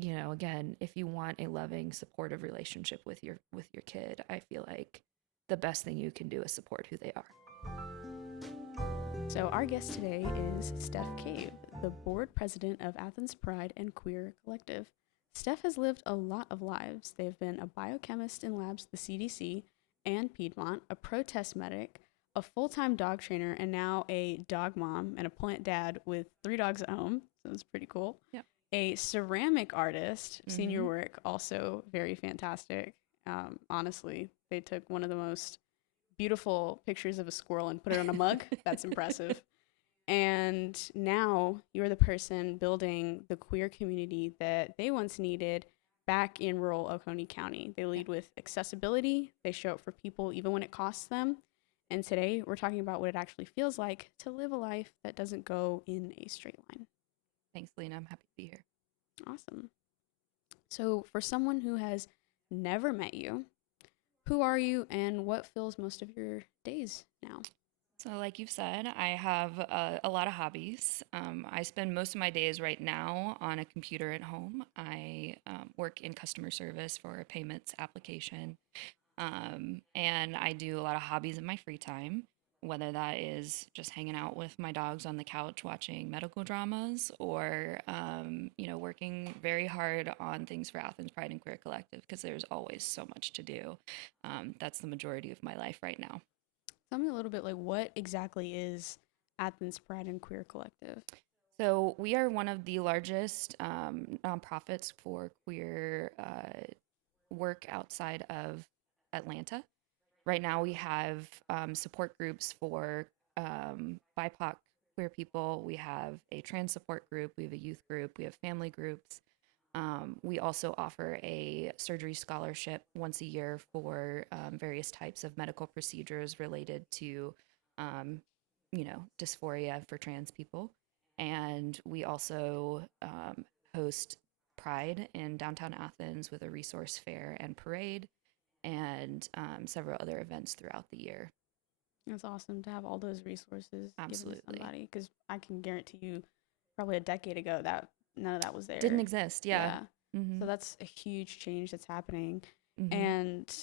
again, if you want a loving, supportive relationship with your kid, I feel like the best thing you can do is support who they are. So, our guest today is Steph Cave, the board president of Athens Pride and Queer Collective. Steph has lived a lot of lives. They've been a biochemist in labs at the CDC and Piedmont, a protest medic, a full time dog trainer, and now a dog mom and a plant dad with 3 dogs at home. So, that's pretty cool. Yep. A ceramic artist, seen your Mm-hmm. work, also very fantastic. Honestly, they took one of the most beautiful pictures of a squirrel and put it on a mug. That's impressive. And now you're the person building the queer community that they once needed back in rural Oconee County. They Yeah. lead with accessibility, they show up for people even when it costs them. And today we're talking about what it actually feels like to live a life that doesn't go in a straight line. Thanks, Lena. I'm happy to be here. Awesome. So, for someone who has never met you, who are you and what fills most of your days now? So, like you've said, I have a lot of hobbies. I spend most of my days right now on a computer at home. I work in customer service for a payments application. And I do a lot of hobbies in my free time, whether that is just hanging out with my dogs on the couch watching medical dramas or, working very hard on things for Athens Pride and Queer Collective because there's always so much to do. That's the majority of my life right now. Tell me a little bit like what exactly is Athens Pride and Queer Collective? So we are one of the largest nonprofits for queer work outside of Atlanta. Right now, we have support groups for BIPOC queer people. We have a trans support group. We have a youth group. We have family groups. We also offer a surgery scholarship once a year for various types of medical procedures related to, um, dysphoria for trans people. And we also host Pride in downtown Athens with a resource fair and parade and several other events throughout the year. It's awesome to have all those resources given to Absolutely. somebody because I can guarantee you, probably a decade ago, that none of that was Didn't there. exist. Yeah. Yeah. Mm-hmm. So that's a huge change that's happening. Mm-hmm. And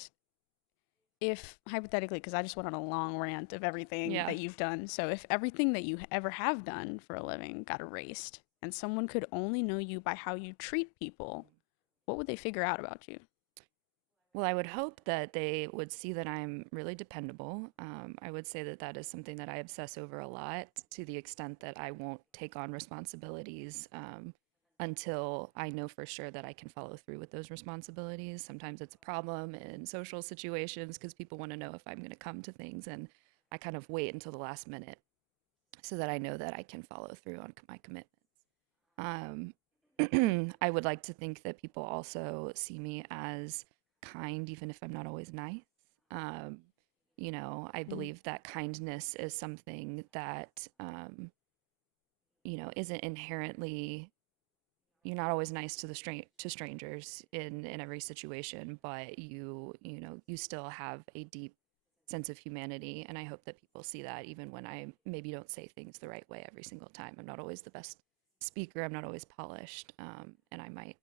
if hypothetically, because I just went on a long rant of everything Yeah. that you've done, so if everything that you ever have done for a living got erased and someone could only know you by how you treat people, what would they figure out about you? Well, I would hope that they would see that I'm really dependable. I would say that that is something that I obsess over a lot to the extent that I won't take on responsibilities until I know for sure that I can follow through with those responsibilities. Sometimes it's a problem in social situations because people want to know if I'm going to come to things, and I kind of wait until the last minute so that I know that I can follow through on my commitments. I would like to think that people also see me as kind, even if I'm not always nice. Um, I Mm. believe that kindness is something that, isn't inherently, you're not always nice to to strangers in every situation, but you still have a deep sense of humanity. And I hope that people see that even when I maybe don't say things the right way every single time. I'm not always the best speaker. I'm not always polished. And I might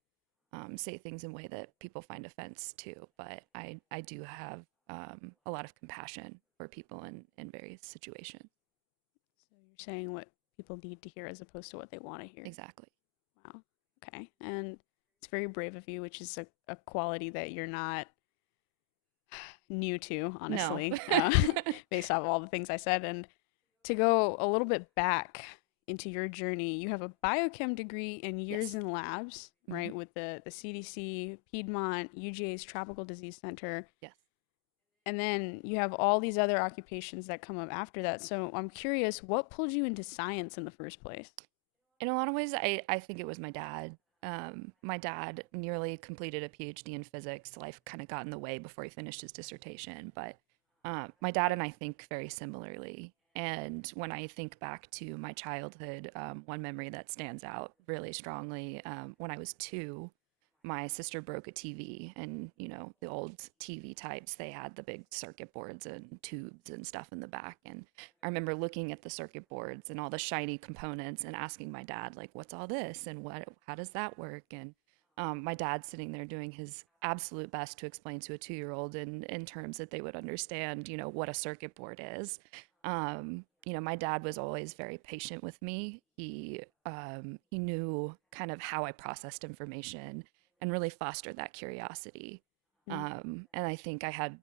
say things in a way that people find offense to. But I do have a lot of compassion for people in various situations. So you're saying what people need to hear as opposed to what they want to hear. Exactly. Wow. Okay. And it's very brave of you, which is a quality that you're not new to, No. honestly, based off of all the things I said. And to go a little bit back into your journey, you have a biochem degree and years Yes. in labs, Hmm. right, with the CDC, Piedmont, UGA's Tropical Disease Center. Yes. And then you have all these other occupations that come up after that. So I'm curious, what pulled you into science in the first place? In a lot of ways, I think it was my dad. My dad nearly completed a PhD in physics. Life kind of got in the way before he finished his dissertation. But my dad and I think very similarly. And when I think back to my childhood, one memory that stands out really strongly when I was 2, my sister broke a TV. And, the old TV types, they had the big circuit boards and tubes and stuff in the back. And I remember looking at the circuit boards and all the shiny components and asking my dad, like, what's all this and how does that work? And My dad's sitting there doing his absolute best to explain to a 2-year-old in terms that they would understand, what a circuit board is. My dad was always very patient with me. He knew kind of how I processed information and really fostered that curiosity. Yeah. And I think I had,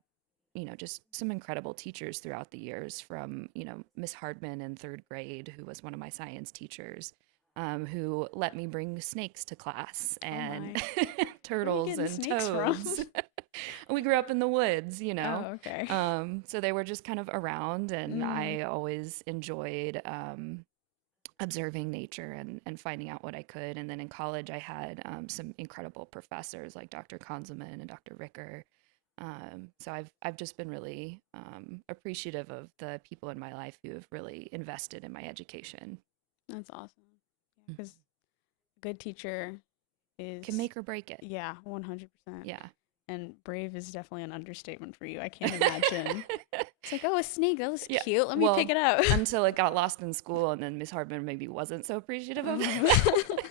just some incredible teachers throughout the years from, Miss Hardman in third grade, who was one of my science teachers, who let me bring snakes to class Oh and my. Where are you turtles getting and snakes from? toads. We grew up in the woods. Oh, okay. So they were just kind of around, and Mm. I always enjoyed observing nature and finding out what I could. And then in college, I had some incredible professors like Dr. Konzelman and Dr. Ricker. So I've just been really appreciative of the people in my life who have really invested in my education. That's awesome. Yeah, because a good teacher Can is, make or break it. yeah, 100%. Yeah. And brave is definitely an understatement for you. I can't imagine. It's like, oh, a snake. That was Yeah. cute. Let me pick Well, it up. until it got lost in school, and then Miss Hardman maybe wasn't so appreciative of Oh, it.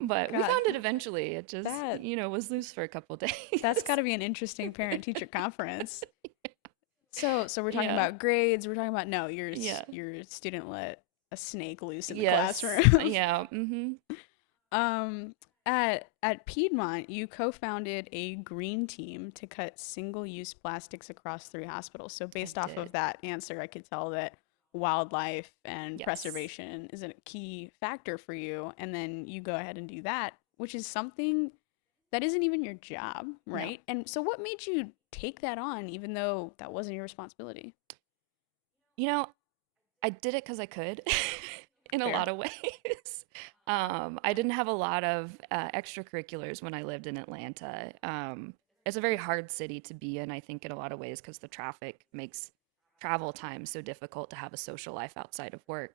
But we God, found it eventually. It just, that was loose for a couple days. that's got to be an interesting parent teacher conference. So we're talking Yeah. about grades. We're talking about no, Yeah. your student let a snake loose in the Yes. classroom. Yeah. Mm-hmm. um, at Piedmont, you co-founded a green team to cut single-use plastics across 3 hospitals. So I based off of did. that answer, I could tell that wildlife and Yes. preservation is a key factor for you. And then you go ahead and do that, which is something that isn't even your job, No. right? And so what made you take that on even though that wasn't your responsibility? You know, I did it because I could in a Fair. lot of ways. I didn't have a lot of extracurriculars when I lived in Atlanta. It's a very hard city to be in, I think, in a lot of ways, because the traffic makes travel time so difficult to have a social life outside of work.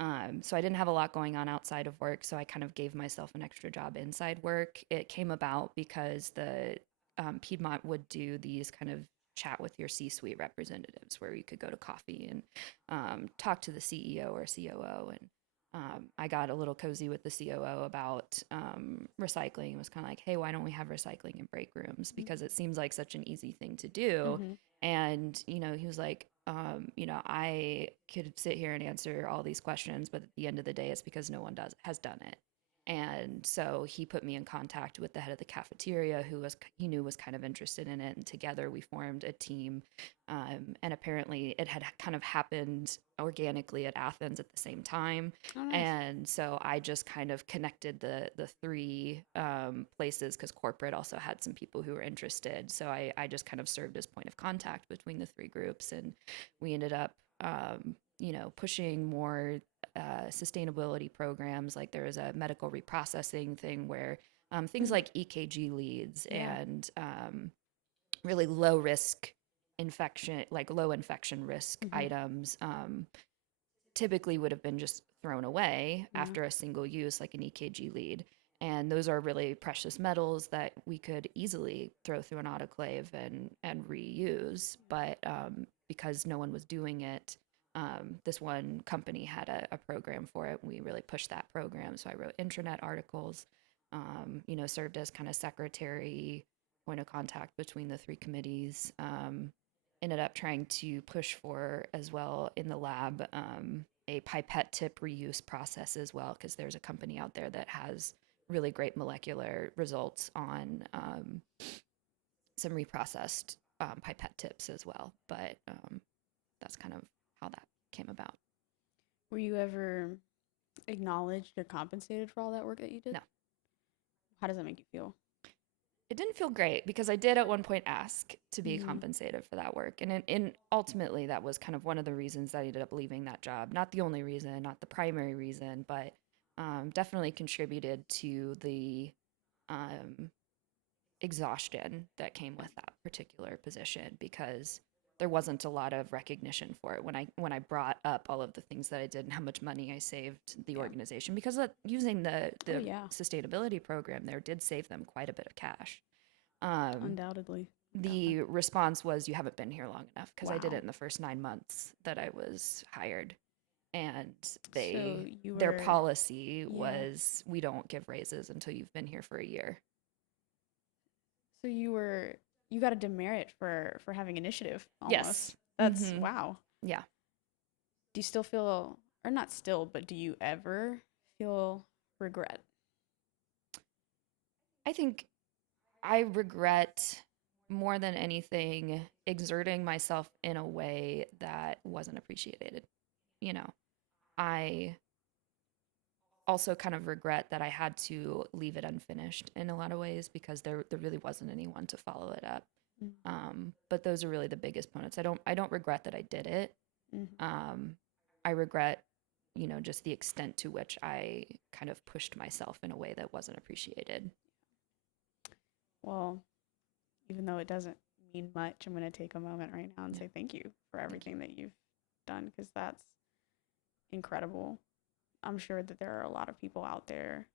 So I didn't have a lot going on outside of work, so I kind of gave myself an extra job inside work. It came about because the Piedmont would do these kind of chat with your C-suite representatives, where you could go to coffee and talk to the CEO or COO. And I got a little cozy with the COO about recycling. It was kind of like, hey, why don't we have recycling in break rooms? Because it seems like such an easy thing to do. Mm-hmm. And, he was like, I could sit here and answer all these questions, but at the end of the day, it's because no one has done it. And so he put me in contact with the head of the cafeteria, who he knew was kind of interested in it. And together we formed a team. And apparently it had kind of happened organically at Athens at the same time. Oh, nice. And so I just kind of connected the three places, because corporate also had some people who were interested. So I just kind of served as point of contact between the three groups, and we ended up pushing more sustainability programs. Like there was a medical reprocessing thing where things Mm. like EKG leads Yeah. and really low risk infection, like low infection risk Mm-hmm. items, typically would have been just thrown away Yeah. after a single use, like an EKG lead. And those are really precious metals that we could easily throw through an autoclave and reuse. But because no one was doing it, this one company had a program for it. We really pushed that program. So I wrote intranet articles, served as kind of secretary, point of contact between the three committees. Ended up trying to push for as well in the lab a pipette tip reuse process as well, because there's a company out there that has really great molecular results on some reprocessed pipette tips as well. But that's kind of how that came about. Were you ever acknowledged or compensated for all that work that you did? No, How does that make you feel? it didn't feel great, because I did at one point ask to be Mm-hmm. compensated for that work. And ultimately, that was kind of one of the reasons that I ended up leaving that job. Not the only reason, not the primary reason, but definitely contributed to the um, exhaustion that came with that particular position, because there wasn't a lot of recognition for it when I brought up all of the things that I did and how much money I saved the Yeah. organization, because using the Oh the yeah. sustainability program there did save them quite a bit of cash. Um, Undoubtedly. Undoubtedly. the response was, you haven't been here long enough, because I did it Wow. in the first 9 months that I was hired. and So you their were, policy yeah. was we don't give raises until you've been here for a year. So you got a demerit for having initiative Yes. almost. That's Mm-hmm. wow. Yeah. Do you still feel, or not still, but do you ever feel regret? I think I regret more than anything exerting myself in a way that wasn't appreciated. You know, I also kind of regret that I had to leave it unfinished in a lot of ways because there really wasn't anyone to follow it up. But those are really the biggest components. I don't regret that I did it. Mm-hmm. Um, I regret, just the extent to which I kind of pushed myself in a way that wasn't appreciated. Well, even though it doesn't mean much, I'm going to take a moment right now and Yeah, say thank you for thank you. everything that you've done because that's incredible. I'm sure that there are a lot of people out there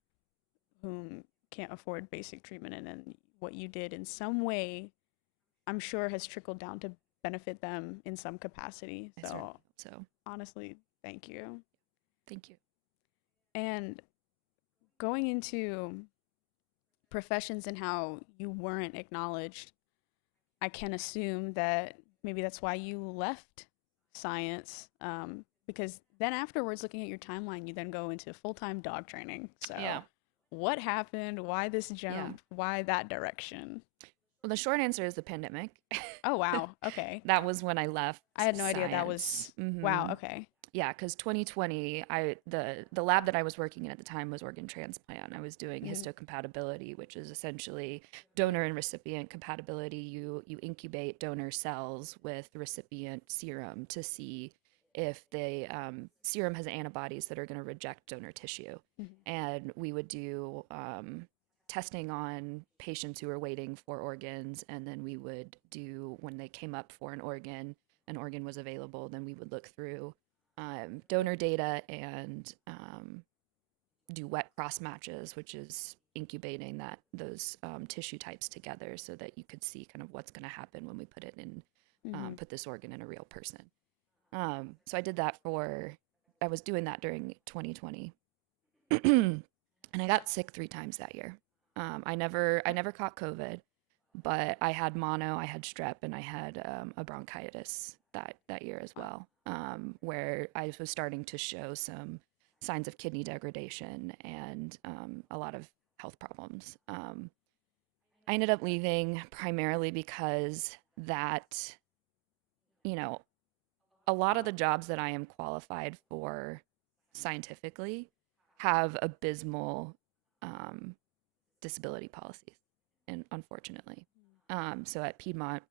whom can't afford basic treatment, and then what you did in some way, I'm sure, has trickled down to benefit them in some capacity. I certainly So, hope so. honestly, thank you. Thank you. And going into professions and how you weren't acknowledged, I can assume that maybe that's why you left science. Because then afterwards, looking at your timeline, you then go into full time dog training. Yeah. So, what happened? Why this Yeah. jump? Why that direction? Well, the short answer is the pandemic. Oh, wow. Okay. That was when I left I had no idea that was. science. Wow. Okay. Yeah, because 2020, the lab that I was working in at the time was organ transplant. I was doing Mm, histocompatibility, which is essentially donor and recipient compatibility. You incubate donor cells with recipient serum to see if the serum has antibodies that are going to reject donor tissue, mhm, and we would do testing on patients who were waiting for organs, and then we would do when they came up for an organ was available, then we would look through donor data and do wet cross matches, which is incubating those tissue types together so that you could see kind of what's going to happen when we mhm, put this organ in a real person. So I did that I was doing that during 2020, and I got sick 3 times that year. I never caught COVID, but I had mono, I had strep, and I had a bronchitis that year as well, where I was starting to show some signs of kidney degradation and a lot of health problems. I ended up leaving primarily because that, you know, a lot of the jobs that I am qualified for scientifically have abysmal um, disability policies, and unfortunately, so at Piedmont,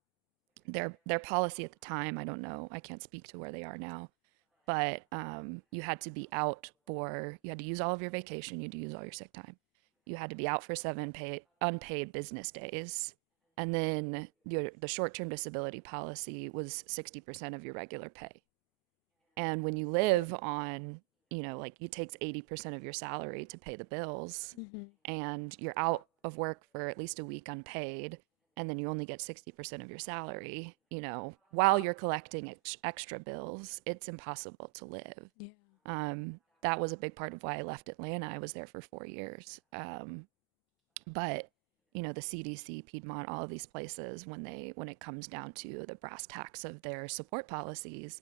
their policy at the time, I don't know, I can't speak to where they are now, but you had to use all of your vacation, you had to use all your sick time, you had to be out for 7 unpaid business days, and then the short-term disability policy was 60% of your regular pay. And when you live on, like it takes 80% of your salary to pay the bills, mhm. and you're out of work for at least a week unpaid, and then you only get 60% of your salary, while you're collecting extra bills, it's impossible to live. Yeah. That was a big part of why I left Atlanta. I was there for 4 years. But the CDC, Piedmont, all of these places, when it comes down to the brass tacks of their support policies,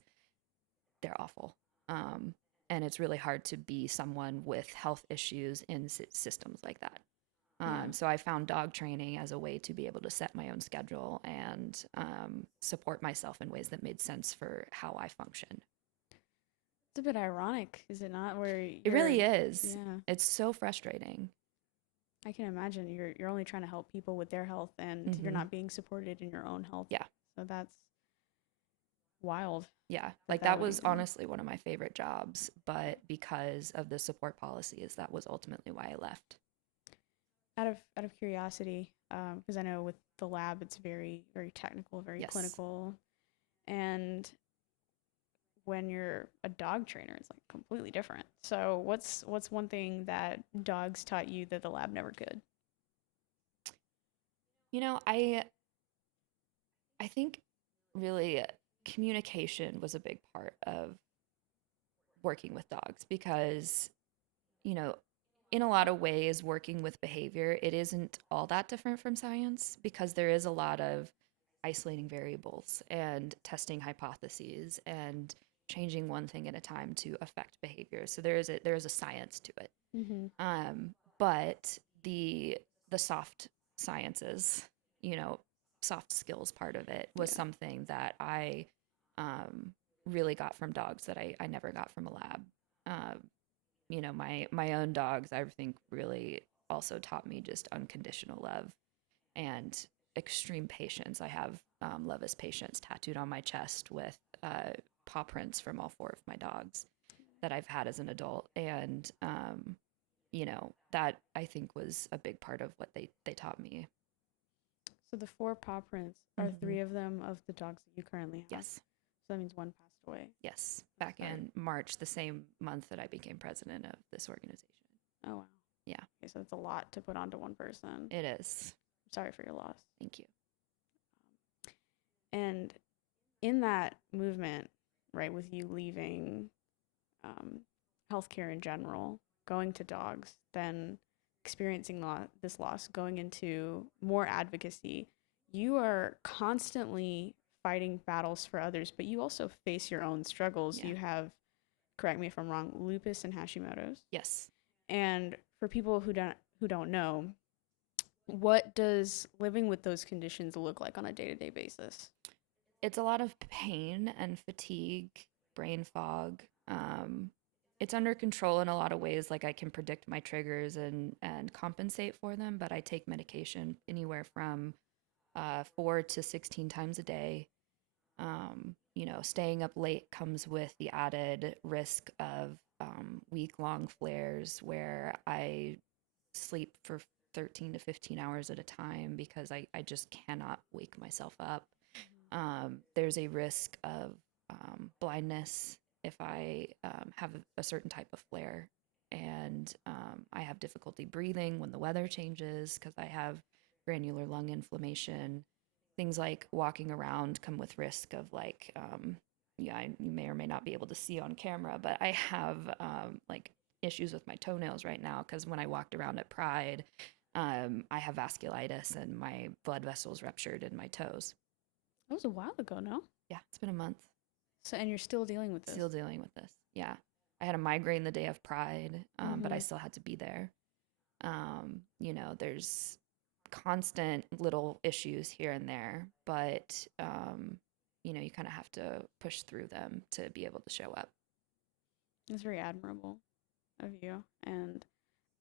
they're awful. Um, and it's really hard to be someone with health issues in systems like that. Yeah. So I found dog training as a way to be able to set my own schedule and support myself in ways that made sense for how I function. It's a bit ironic, is it not? Where It you're, really is. yeah, It's so frustrating. I can imagine you're only trying to help people with their health, and you're Hmm. not being supported in your own health. Yeah. So that's wild Yeah. that Like that that would was even. honestly one of my favorite jobs, but because of the support policies, that was ultimately why I left. Out of curiosity, because I know with the lab it's very very technical, very Yes. clinical, and when you're a dog trainer, it's like completely different. So what's one thing that dogs taught you that the lab never could? I think really communication was a big part of working with dogs because, you know, in a lot of ways, working with behavior, it isn't all that different from science because there is a lot of isolating variables and testing hypotheses and changing one thing at a time to affect behavior. So there is a science to it. Mm-hmm. But the soft sciences, you know, soft skills part of it was Yeah. something that I um, really got from dogs that I never got from a lab. Um, my own dogs, I think, really also taught me just unconditional love and extreme patience. I have love is patience tattooed on my chest with paw prints from all four of my dogs that I've had as an adult, and that I think was a big part of what they taught me. So the four paw prints are Mm-hmm. three of them of the dogs that you currently have. Yes, So that means one passed away. yes. I'm Back sorry. in March, the same month that I became president of this organization. Oh wow. Yeah, Okay, so it's a lot to put onto one person. I'm it is. sorry for your loss. Thank you. And in that movement, right, with you leaving um, healthcare in general, going to dogs, then experiencing this loss, going into more advocacy, you are constantly fighting battles for others, but you also face your own struggles. Yeah. You have, correct me if I'm wrong, lupus and Hashimoto's. Yes. And for people who don't know, what does living with those conditions look like on a day-to-day basis? It's a lot of pain and fatigue, brain fog. It's under control in a lot of ways. Like I can predict my triggers and compensate for them, but I take medication anywhere from 4 to 16 times a day. Staying up late comes with the added risk of week long flares where I sleep for 13 to 15 hours at a time because I just cannot wake myself up. There's a risk of blindness if I have a certain type of flare. And I have difficulty breathing when the weather changes because I have granular lung inflammation. Things like walking around come with risk of you may or may not be able to see on camera, but I have like issues with my toenails right now because when I walked around at Pride, I have vasculitis and my blood vessels ruptured in my toes. That was a while ago, no? Yeah, it's been a month. So, and you're still dealing with this. Still dealing with this. Yeah. I had a migraine the day of Pride, but I Mm-hmm. still had to be there. There's constant little issues here and there, but, you kind of have to push through them to be able to show up. It's very admirable of you. And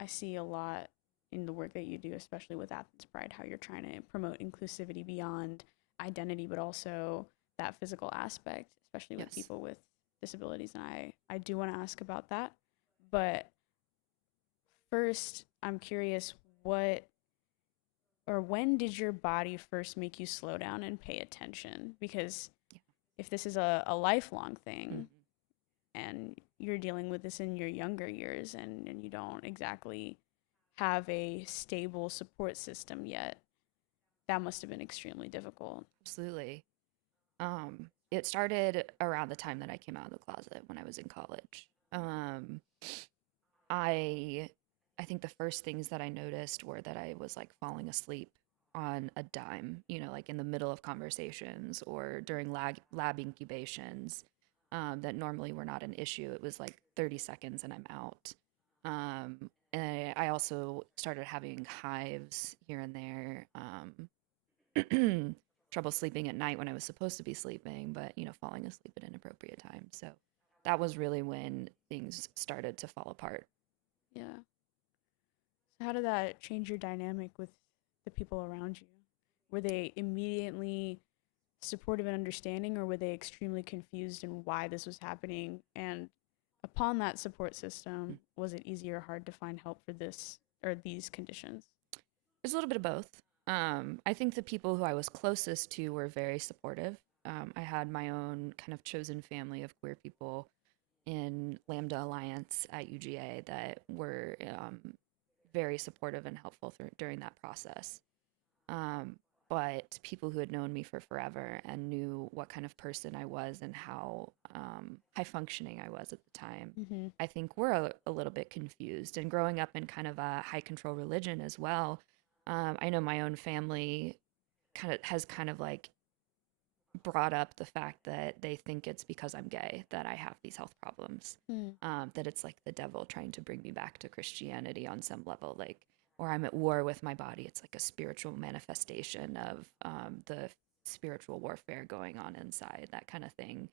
I see a lot in the work that you do, especially with Athens Pride, how you're trying to promote inclusivity beyond identity, but also that physical aspect, especially with Yes. people with disabilities. And I do want to ask about that. But first, I'm curious what or when did your body first make you slow down and pay attention? Because Yeah. if this is a lifelong thing, Mm-hmm. and you're dealing with this in your younger years and you don't exactly have a stable support system yet, that must have been extremely difficult. Absolutely. It started around the time that I came out of the closet when I was in college. I I think the first things that I noticed were that I was like falling asleep on a dime, like in the middle of conversations or during lab incubations that normally were not an issue. It was like 30 seconds and I'm out. And I also started having hives here and there. Trouble sleeping at night when I was supposed to be sleeping, but falling asleep at inappropriate times. So that was really when things started to fall apart. Yeah. So how did that change your dynamic with the people around you? Were they immediately supportive and understanding, or were they extremely confused in why this was happening? And upon that support system, was it easy or hard to find help for this or these conditions? There's a little bit of both. I think the people who I was closest to were very supportive. I had my own kind of chosen family of queer people in Lambda Alliance at UGA that were very supportive and helpful during that process. but people who had known me for forever and knew what kind of person I was and how high functioning I was at the time, Mm-hmm. I think were a little bit confused. And growing up in kind of a high control religion as well, I know my own family kind of like brought up the fact that they think it's because I'm gay that I have these health problems. Mm. That it's like the devil trying to bring me back to Christianity on some level, like, or I'm at war with my body. It's like a spiritual manifestation of the spiritual warfare going on inside, that kind of thing,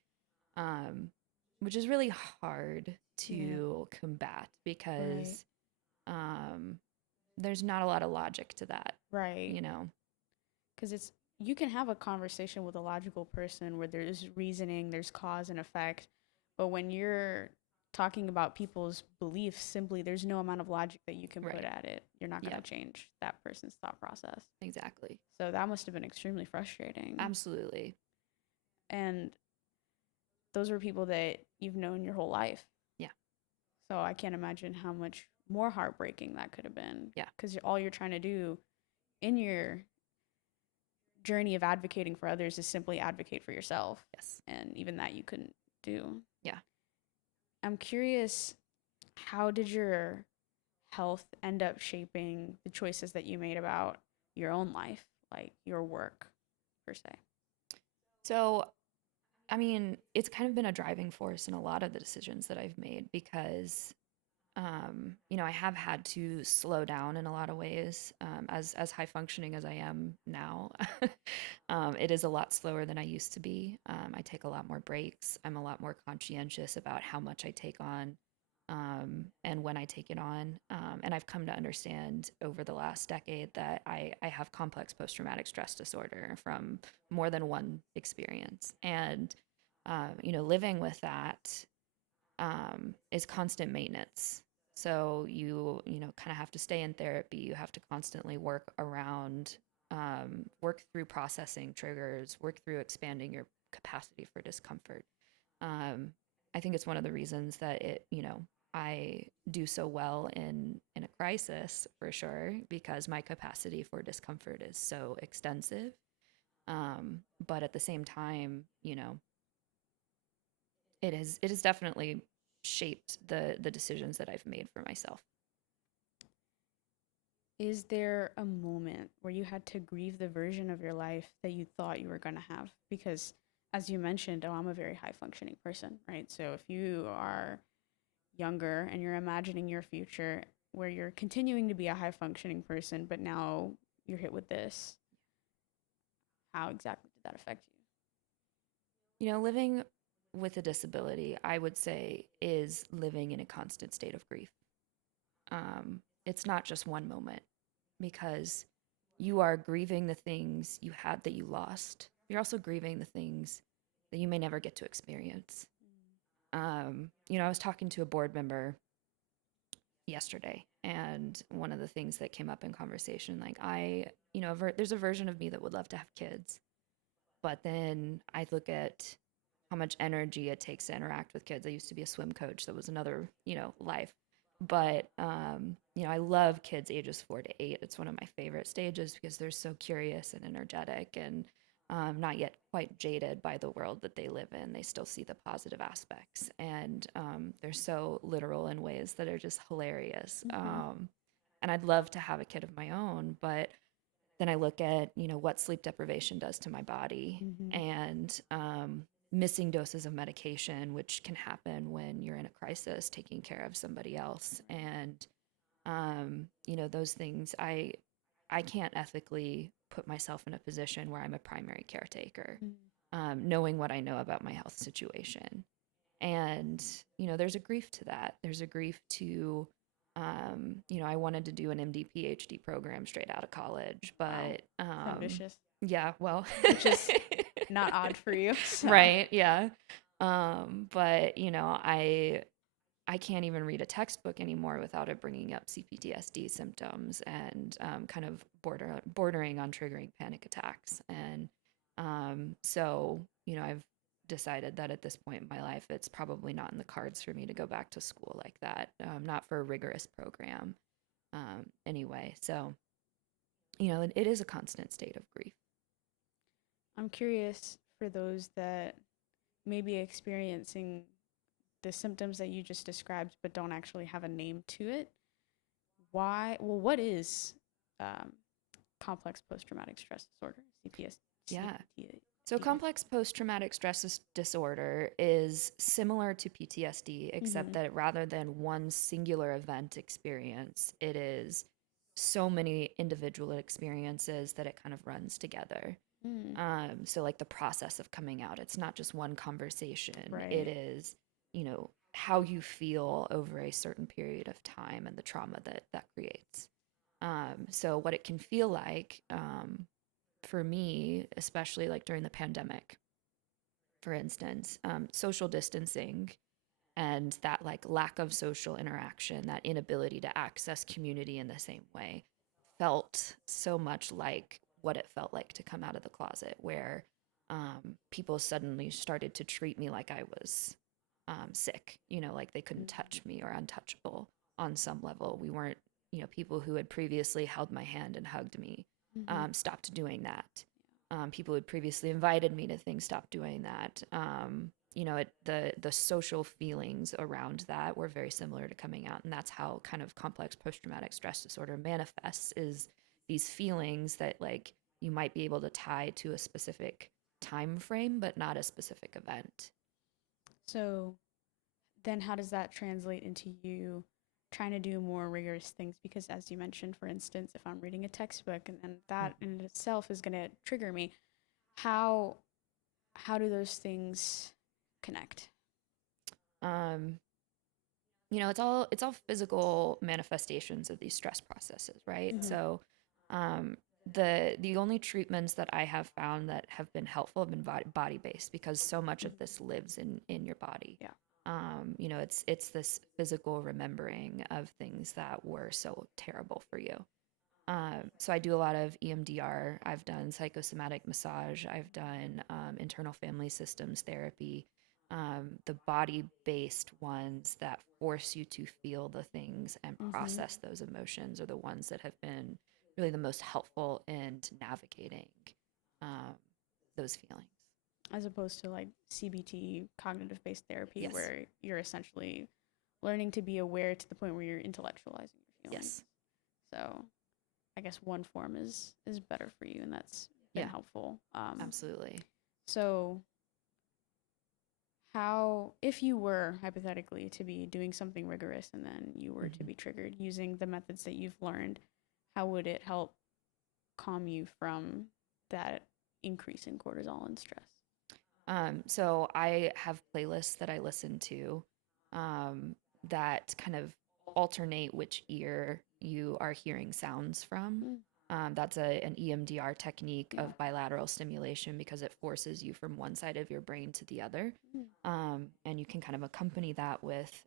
um, which is really hard Yeah. to combat Right. because um, there's not a lot of logic to that, Right. you know? Because it's you can have a conversation with a logical person where there's reasoning, there's cause and effect, but when you're talking about people's beliefs, simply there's no amount of logic that you can put Right. at it. You're not going Yeah, to change that person's thought process. exactly. So that must have been extremely frustrating. Absolutely. And those were people that you've known your whole life. Yeah. So I can't imagine how much more heartbreaking that could have been. Yeah. Because all you're trying to do in your journey of advocating for others is simply advocate for yourself. Yes. And even that you couldn't do. Yeah. I'm curious, how did your health end up shaping the choices that you made about your own life, like your work, per se? So, I mean, it's kind of been a driving force in a lot of the decisions that I've made because, I have had to slow down in a lot of ways. As high functioning as I am now, it is a lot slower than I used to be. I take a lot more breaks. I'm a lot more conscientious about how much I take on, and when I take it on. And I've come to understand over the last decade that I have complex post traumatic stress disorder from more than one experience. And, living with that is constant maintenance. So you kind of have to stay in therapy. You have to constantly work around, work through processing triggers, work through expanding your capacity for discomfort. Um, I think it's one of the reasons that I do so well in a crisis for sure because my capacity for discomfort is so extensive. But at the same time, it has definitely shaped the decisions that I've made for myself. Is there a moment where you had to grieve the version of your life that you thought you were going to have? Because, as you mentioned, oh, I'm a very high functioning person, right? So if you are younger and you're imagining your future where you're continuing to be a high functioning person, but now you're hit with this, how exactly did that affect you? Living with a disability, I would say, is living in a constant state of grief. It's not just one moment because you are grieving the things you had that you lost. You're also grieving the things that you may never get to experience. I was talking to a board member yesterday, and one of the things that came up in conversation, like there's a version of me that would love to have kids, but then I look at how much energy it takes to interact with kids. I used to be a swim coach. That was another, life. But, I love kids ages 4 to 8. It's one of my favorite stages because they're so curious and energetic and not yet quite jaded by the world that they live in. They still see the positive aspects. And they're so literal in ways that are just hilarious. Mm-hmm. And I'd love to have a kid of my own, but then I look at, what sleep deprivation does to my body Mm-hmm. and missing doses of medication, which can happen when you're in a crisis taking care of somebody else. And, those things, I can't ethically put myself in a position where I'm a primary caretaker, knowing what I know about my health situation. And, there's a grief to that. There's a grief to, I wanted to do an MD PhD program straight out of college, Wow. but It's ambitious, yeah, well, which is not odd for you. So, right, yeah. But I can't even read a textbook anymore without it bringing up CPTSD symptoms and kind of bordering on triggering panic attacks. And so, I've decided that at this point in my life, it's probably not in the cards for me to go back to school like that, not for a rigorous program anyway. So, it is a constant state of grief. I'm curious for those that may be experiencing the symptoms that you just described but don't actually have a name to it. What is um, complex post traumatic stress disorder, Yeah. CPTSD? So, complex post traumatic stress disorder is similar to PTSD, except Mm-hmm. that rather than one singular event experience, it is so many individual experiences that it kind of runs together. Mm, So, like the process of coming out, it's not just one conversation, it right. is, how you feel over a certain period of time and the trauma that that creates. So, what it can feel like, for me, especially like during the pandemic, for instance, social distancing and that like lack of social interaction, that inability to access community in the same way, felt so much like what it felt like to come out of the closet, where people suddenly started to treat me like I was sick, like they couldn't touch me or untouchable on some level. We weren't, people who had previously held my hand and hugged me Mm-hmm. stopped doing that. People who had previously invited me to things stopped doing that. The social feelings around that were very similar to coming out, and that's how kind of complex post traumatic stress disorder manifests, is these feelings that like you might be able to tie to a specific time frame but not a specific event. So then how does that translate into you trying to do more rigorous things? Because as you mentioned, for instance, if I'm reading a textbook and then that in itself is going to trigger me, how how do those things connect? um it's all physical manifestations of these stress processes, right? Mm-hmm. So um the only treatments that I have found that have been helpful have been body based, because so much of this Mm-hmm. lives in your body. Yeah. It's this physical remembering of things that were so terrible for you. So I do a lot of EMDR. I've done psychosomatic massage. I've done internal family systems therapy. The body-based ones that force you to feel the things and Mm-hmm. process those emotions are the ones that have been really the most helpful in navigating um, those feelings. As opposed to like CBT, cognitive based therapy, Yes. where you're essentially learning to be aware to the point where you're intellectualizing your feelings. Yes. So I guess one form is better for you, and that's been Yeah. helpful. Absolutely. So how, if you were hypothetically to be doing something rigorous and then you were to Mm-hmm. be triggered using the methods that you've learned, how would it help calm you from that increase in cortisol and stress? So I have playlists that I listen to um, that kind of alternate which ear you are hearing sounds from. Mm, That's an EMDR technique yeah. of bilateral stimulation, because it forces you from one side of your brain to the other. Mm, And you can kind of accompany that with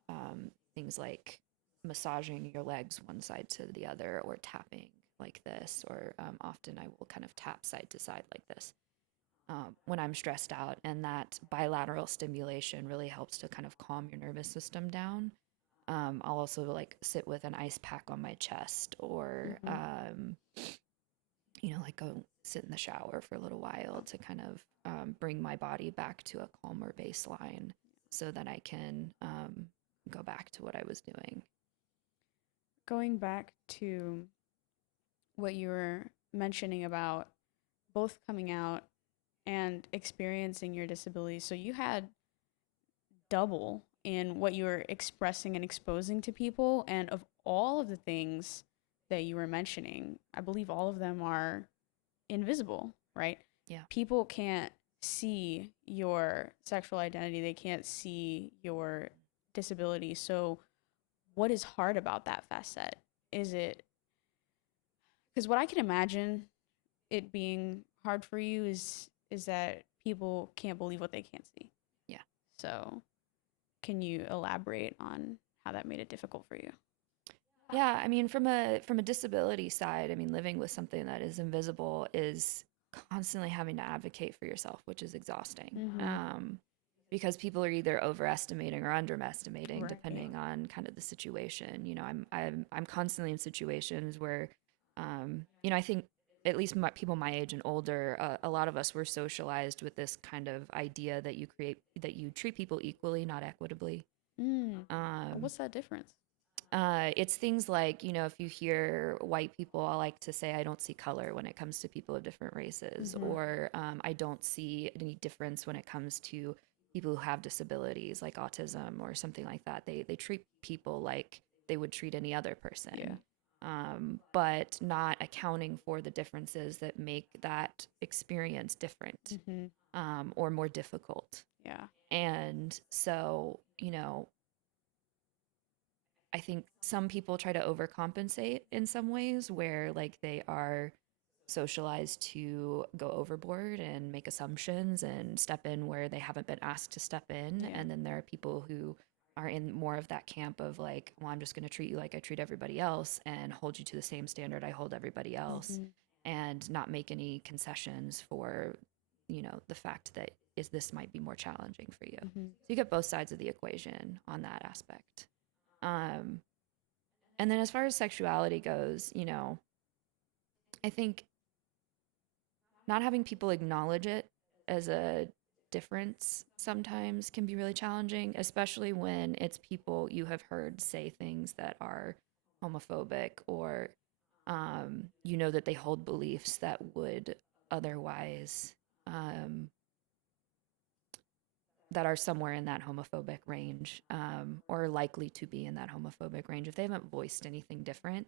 things like massaging your legs one side to the other, or tapping like this, or often I will kind of tap side to side like this when I'm stressed out. And that bilateral stimulation really helps to kind of calm your nervous system down. I'll also like sit with an ice pack on my chest, or, mm-hmm. like go sit in the shower for a little while to kind of bring my body back to a calmer baseline so that I can go back to what I was doing. Going back to what you were mentioning about both coming out and experiencing your disability, so you had double in what you were expressing and exposing to people. And of all of the things that you were mentioning, I believe all of them are invisible, right? Yeah. People can't see your sexual identity, they can't see your disability. So, what is hard about that facet? Is it because what I can imagine it being hard for you is that people can't believe what they can't see. Yeah. So, can you elaborate on how that made it difficult for you? Yeah, I mean, from a disability side, I mean, living with something that is invisible is constantly having to advocate for yourself, which is exhausting. Mm-hmm. Because people are either overestimating or underestimating, Right. depending on kind of the situation. I'm constantly in situations where, I think at least people my age and older, a lot of us were socialized with this kind of idea that you treat people equally, not equitably. Mm. Um, What's that difference? it's things like, if you hear white people, I like to say I don't see color when it comes to people of different races, Mm-hmm. or I don't see any difference when it comes to people who have disabilities like autism or something like that. They treat people like they would treat any other Yeah. person, but not accounting for the differences that make that experience different, Mm-hmm. or more difficult. Yeah. And so, I think some people try to overcompensate in some ways where like they are socialized to go overboard and make assumptions and step in where they haven't been asked to step in. Yeah. And then there are people who are in more of that camp of like, well, I'm just going to treat you like I treat everybody else and hold you to the same standard I hold everybody else, Mm-hmm. and not make any concessions for, the fact that is this might be more challenging for you. Mm-hmm. So you get both sides of the equation on that aspect. Um, and then as far as sexuality goes, I think not having people acknowledge it as a difference sometimes can be really challenging, especially when it's people you have heard say things that are homophobic, or that they hold beliefs that would otherwise, um, that are somewhere in that homophobic range, or likely to be in that homophobic range if they haven't voiced anything different.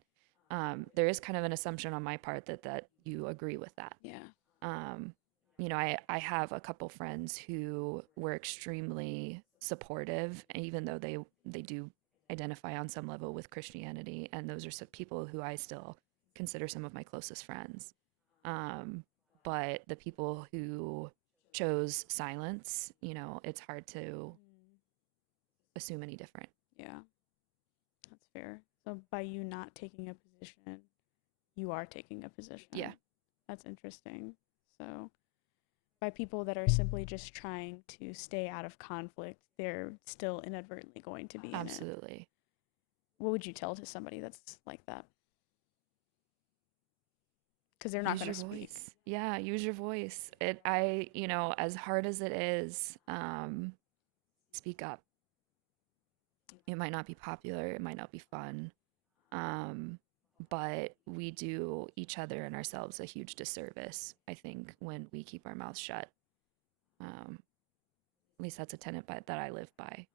There is kind of an assumption on my part that you agree with that. Yeah. um, I have a couple friends who were extremely supportive, even though they do identify on some level with Christianity, and those are some people who I still consider some of my closest friends. Um, but the people who chose silence, it's hard to Mm. assume any different. Yeah. That's fair. So by you not taking a position, you are taking a Yeah, position. That's interesting. So by people that are simply just trying to stay out of conflict, they're still inadvertently going to be in it. absolutely. What would you tell to somebody that's like that? Because they're not Use going to your speak. voice. Yeah, use your voice. As hard as it is, speak up. It might not be popular, it might not be fun, um, but we do each other and ourselves a huge disservice, I think, when we keep our mouths shut. At least that's a tenet that I live by.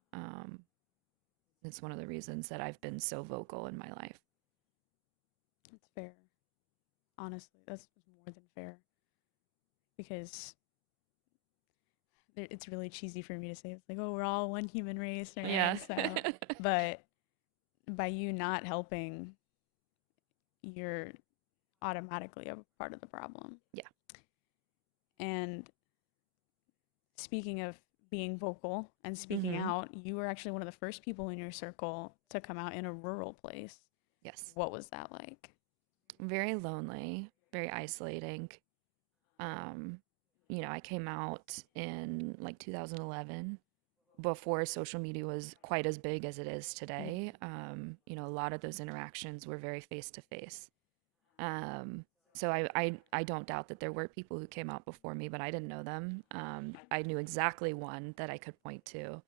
It's one of the reasons that I've been so vocal in my life. That's fair. Honestly, that's more than fair. Because it's really cheesy for me to say it's like, oh, we're all one human race, Yeah. right? So, but by you not helping, you're automatically a part of the problem. Yeah. And speaking of being vocal and speaking Mm-hmm. out, you were actually one of the first people in your circle to come out in a rural place. Yes. What was that like? Very lonely, very isolating. Um, I came out in like 2011, before social media was quite as big as it is Mm. today. A lot of those interactions were very face to face. So I don't doubt that there were people who came out before me, but I didn't know them. I knew exactly one that I could point to.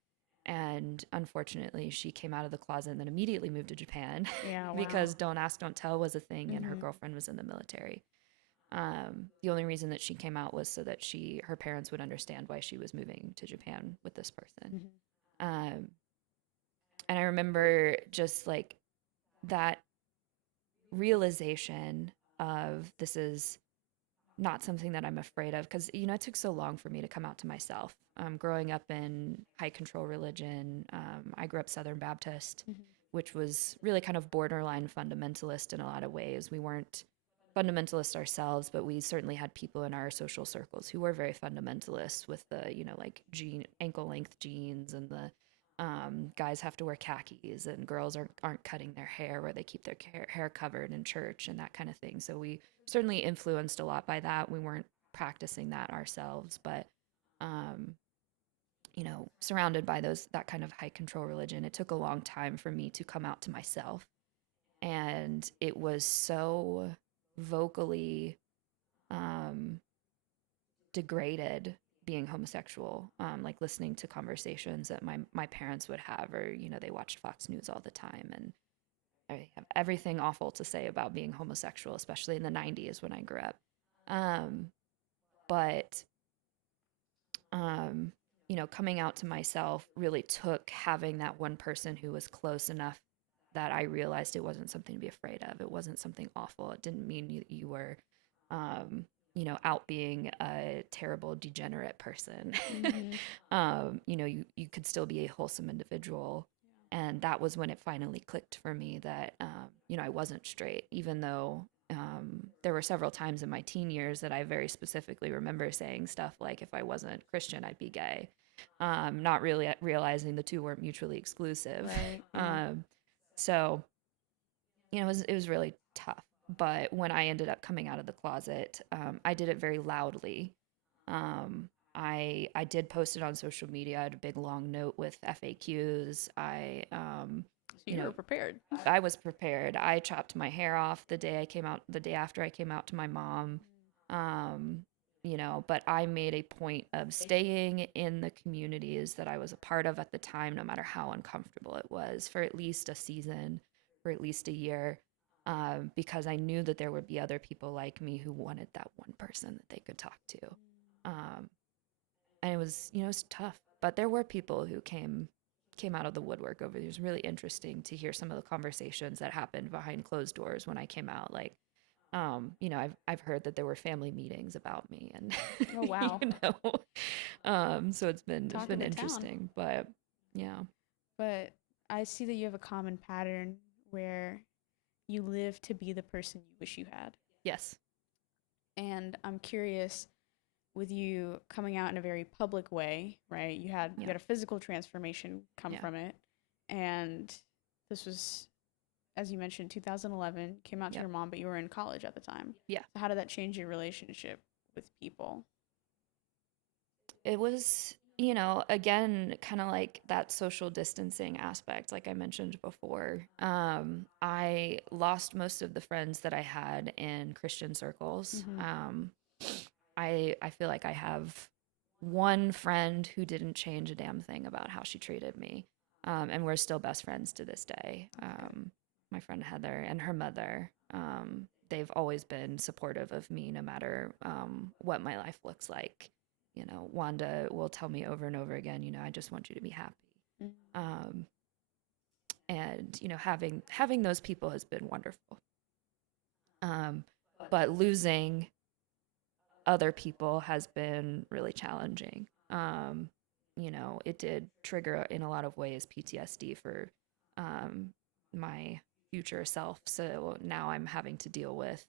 And unfortunately, she came out of the closet and then immediately moved to Japan Yeah, wow. because don't ask, don't tell was a thing, and her Mm-hmm. girlfriend was in the military. The only reason that she came out was so that her parents would understand why she was moving to Japan with this person. Mm-hmm. Um, and I remember just like that realization of this is not something that I'm afraid of, because it took so long for me to come out to myself. Growing up in high control religion, I grew up Southern Baptist, Mm-hmm. which was really kind of borderline fundamentalist in a lot of ways. We weren't fundamentalists ourselves, but we certainly had people in our social circles who were very fundamentalist with the, like ankle length jeans, and the guys have to wear khakis, and girls aren't cutting their hair, where they keep their hair covered in church and that kind of thing. So we certainly influenced a lot by that. We weren't practicing that ourselves, but um, surrounded by that kind of high control religion, it took a long time for me to come out to myself. And it was so vocally um, degraded being homosexual, like listening to conversations that my parents would have, or they watched Fox News all the time, and I have everything awful to say about being homosexual, especially in the '90s when I grew up. Um, but um, coming out to myself really took having that one person who was close enough that I realized it wasn't something to be afraid of. It wasn't something awful. It didn't mean you were, um, out being a terrible, degenerate person. Mm-hmm. You could still be a wholesome individual. And that was when it finally clicked for me that, I wasn't straight, even though there were several times in my teen years that I very specifically remember saying stuff like, if I wasn't Christian, I'd be gay. Not really realizing the two weren't mutually exclusive. Right. Yeah. um, so, it was really tough. But when I ended up coming out of the closet, I did it very loudly. I did post it on social media. I had a big long note with FAQs. So You you were know, prepared. I was prepared. I chopped my hair off the day after I came out to my mom. Um, but I made a point of staying in the communities that I was a part of at the time, no matter how uncomfortable it was, for at least a season, for at least a year, because I knew that there would be other people like me who wanted that one person that they could talk to. Um, and it was tough, but there were people who came out of the woodwork over it. It was really interesting to hear some of the conversations that happened behind closed doors when I came out. Like, I've heard that there were family meetings about me, and Oh wow. you know, so it's Talk of been the town. interesting, but yeah, But I see that you have a common pattern where you live to be the person you wish you had. yes, And I'm curious, with you coming out in a very public way, right? You yeah, had a physical transformation come yeah, from it. And this was, as you mentioned, 2011, came out to yep, your mom, but you were in college at the time. yeah. So how did that change your relationship with people? It was, again, kind of like that social distancing aspect, like I mentioned before. I lost most of the friends that I had in Christian circles. Mm-hmm. I feel like I have one friend who didn't change a damn thing about how she treated me, and we're still best friends to this day. Okay. My friend Heather and her mother, they've always been supportive of me no matter what my life looks like. Wanda will tell me over and over again, I just want you to be happy. Mm-hmm. Um, and having those people has been wonderful. Um, but losing other people has been really challenging. It did trigger in a lot of ways PTSD for my future self. So now I'm having to deal with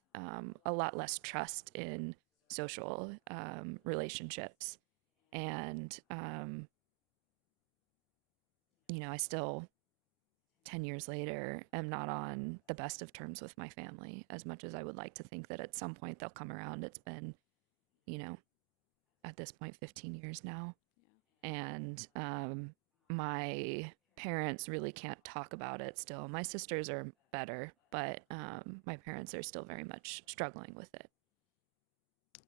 a lot less trust in social relationships. And, I still, 10 years later, am not on the best of terms with my family as much as I would like to think that at some point they'll come around. It's been, you know, at this point 15 years now, and my parents really can't talk about it still. My sisters are better, but my parents are still very much struggling with it.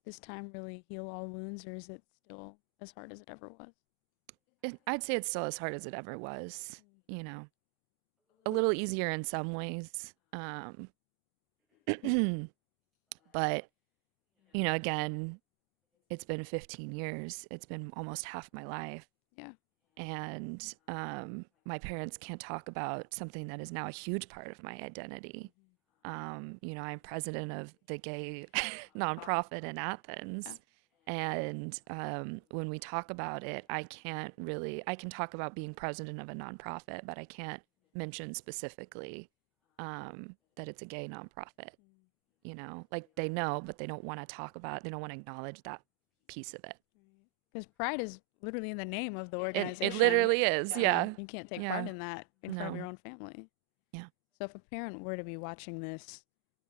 This time really heal all wounds, or is it still as hard as it ever was? I'd say it's still as hard as it ever was. you know a little easier in some ways, but again, it's been 15 years, it's been almost half my life, Yeah. and my parents can't talk about something that is now a huge part of my identity. I'm president of the gay nonprofit in Yeah. Athens. And when we talk about it, I can talk about being president of a nonprofit, but I can't mention specifically that it's a gay nonprofit. Like they know, but they don't want to talk about it. They don't want to acknowledge that piece of it. Because pride is literally in the name of the It organization, literally is. Yeah. and you can't take Yeah. part in that in front of No. your own family. Yeah. So if a parent were to be watching this,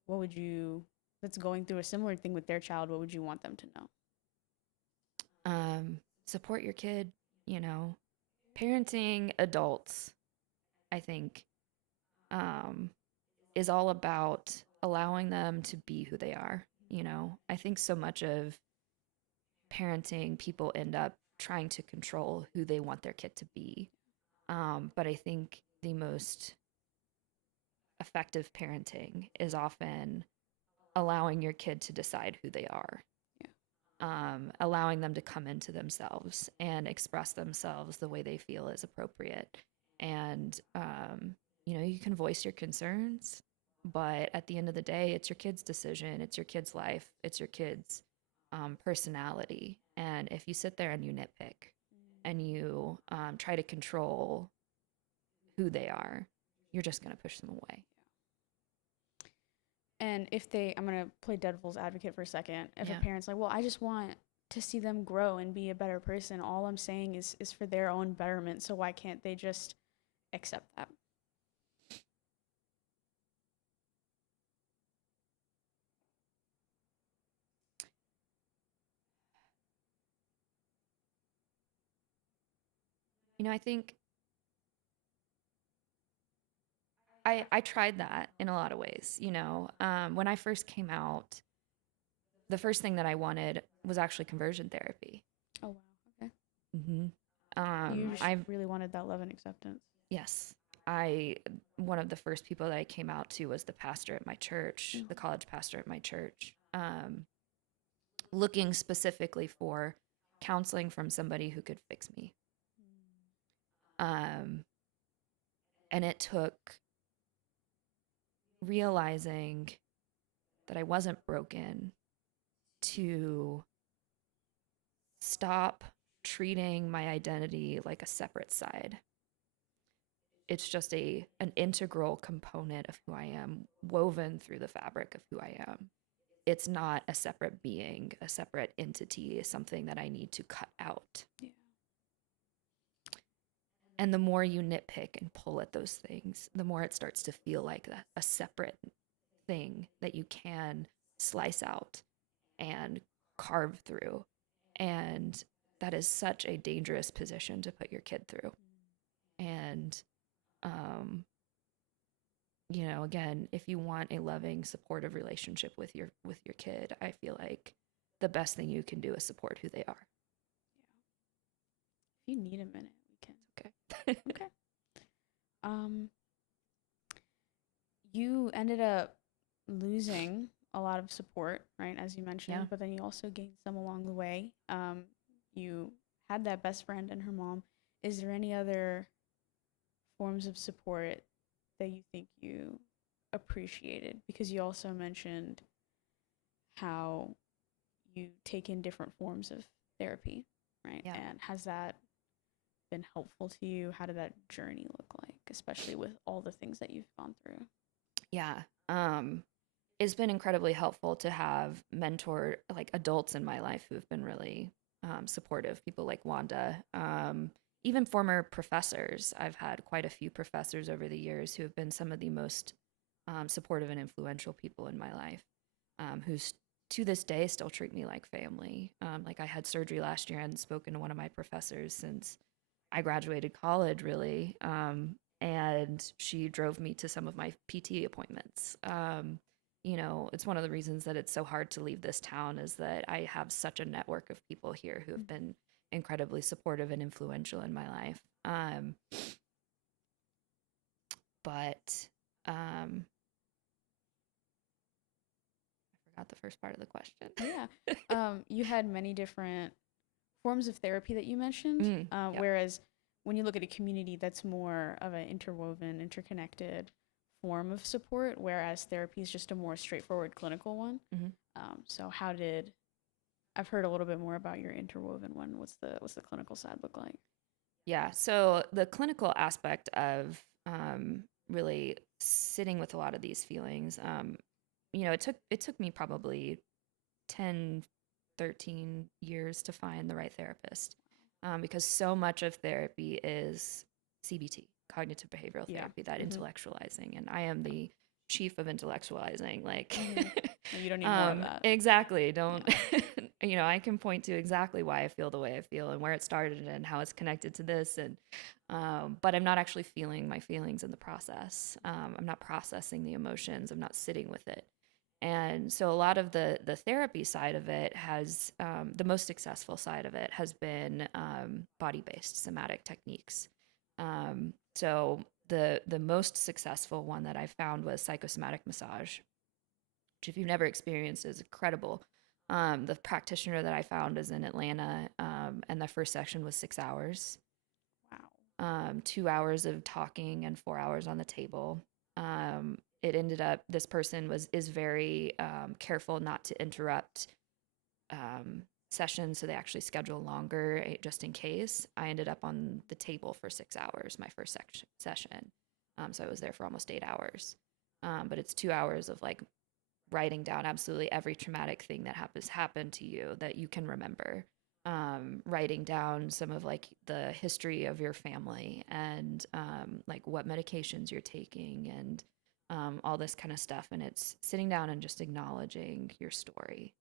what would you, that's going through a similar thing with their child, what would you want them to know? Support your kid, you know, parenting adults, I think, um, is all about allowing them to be who they are. I think so much of parenting, people end up trying to control who they want their kid to be. But I think the most effective parenting is often allowing your kid to decide who they are, Yeah. allowing them to come into themselves and express themselves the way they feel is appropriate. And, you can voice your concerns, but at the end of the day, it's your kid's decision, it's your kid's life, it's your kid's personality. And if you sit there and you nitpick and you try to control who they are, you're just going to push them away. And I'm going to play devil's advocate for a second. If a Yeah. parent's like, well, I just want to see them grow and be a better person, all I'm saying is for their own betterment. So why can't they just accept that? I think I tried that in a lot of ways. When I first came out, the first thing that I wanted was actually conversion therapy. Oh, wow. Okay. hmm You just I really wanted that love and acceptance. Yes, I one of the first people that I came out to was the pastor at my church, the Mm-hmm. college pastor at my church, looking specifically for counseling from somebody who could fix me. Um, and it took realizing that I wasn't broken to stop treating my identity like a separate side. It's just an integral component of who I am, woven through the fabric of who I am. It's not a separate being, a separate entity, something that I need to cut out. Yeah. And the more you nitpick and pull at those things, the more it starts to feel like a separate thing that you can slice out and carve through. And that is such a dangerous position to put your kid through. And, um, again, if you want a loving, supportive relationship with your kid, I feel like the best thing you can do is support who they are. If you need a minute, we can. Okay. Okay. Um, you ended up losing a lot of support, right, as you Yeah. mentioned, but then you also gained some along the way. You had that best friend and her mom. Is there any other forms of support that you think you appreciated? Because you also mentioned how you take in different forms of therapy, right? Yeah. And has that been helpful to you? How did that journey look like, especially with all the things that you've gone through? Yeah. It's been incredibly helpful to have mentor like adults in my life who have been really supportive. People like Wanda, even former professors. I've had quite a few professors over the years who have been some of the most supportive and influential people in my life, who to this day still treat me like family. Like I had surgery last year and spoken to one of my professors since I graduated college, really. And she drove me to some of my PT appointments. It's one of the reasons that it's so hard to leave this town is that I have such a network of people here who have been incredibly supportive and influential in my life. But I forgot the first part of the question. Yeah. You had many different forms of therapy that you mentioned, Yep. whereas when you look at a community, that's more of an interwoven, interconnected form of support, whereas therapy is just a more straightforward clinical one. hmm So how did I've heard a little bit more about your interwoven one. What's the clinical side look like? Yeah. So the clinical aspect of really sitting with a lot of these feelings, it took me probably 10, 13 years to find the right therapist, because so much of therapy is CBT, cognitive behavioral Yeah. therapy, that Mm-hmm. intellectualizing, and I am the chief of intellectualizing. Like, Mm-hmm. No, you don't need more of that. exactly. Yeah. Don't, I can point to exactly why I feel the way I feel and where it started and how it's connected to this. And, but I'm not actually feeling my feelings in the process. I'm not processing the emotions. I'm not sitting with it. And so a lot of the therapy side of it has the most successful side of it has been body based somatic techniques. So the most successful one that I found was psychosomatic massage, which if you've never experienced is incredible. The practitioner that I found is in Atlanta, and the first session was 6 hours, Wow. 2 hours of talking and 4 hours on the table. It ended up this person is very careful not to interrupt sessions, so they actually schedule longer just in case. I ended up on the table for 6 hours my first session, so I was there for almost 8 hours. But it's 2 hours of like writing down absolutely every traumatic thing that has happened to you that you can remember, writing down some of like the history of your family and like what medications you're taking and all this kind of stuff. And it's sitting down and just acknowledging your story.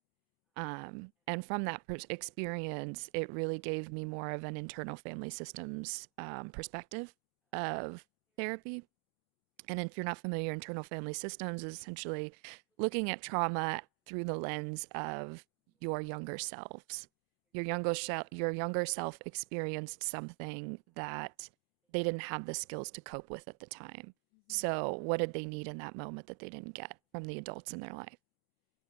And from that experience, it really gave me more of an internal family systems perspective of therapy. And if you're not familiar, internal family systems is essentially looking at trauma through the lens of your younger selves. Your younger self experienced something that they didn't have the skills to cope with at the time. So, what did they need in that moment that they didn't get from the adults in their life?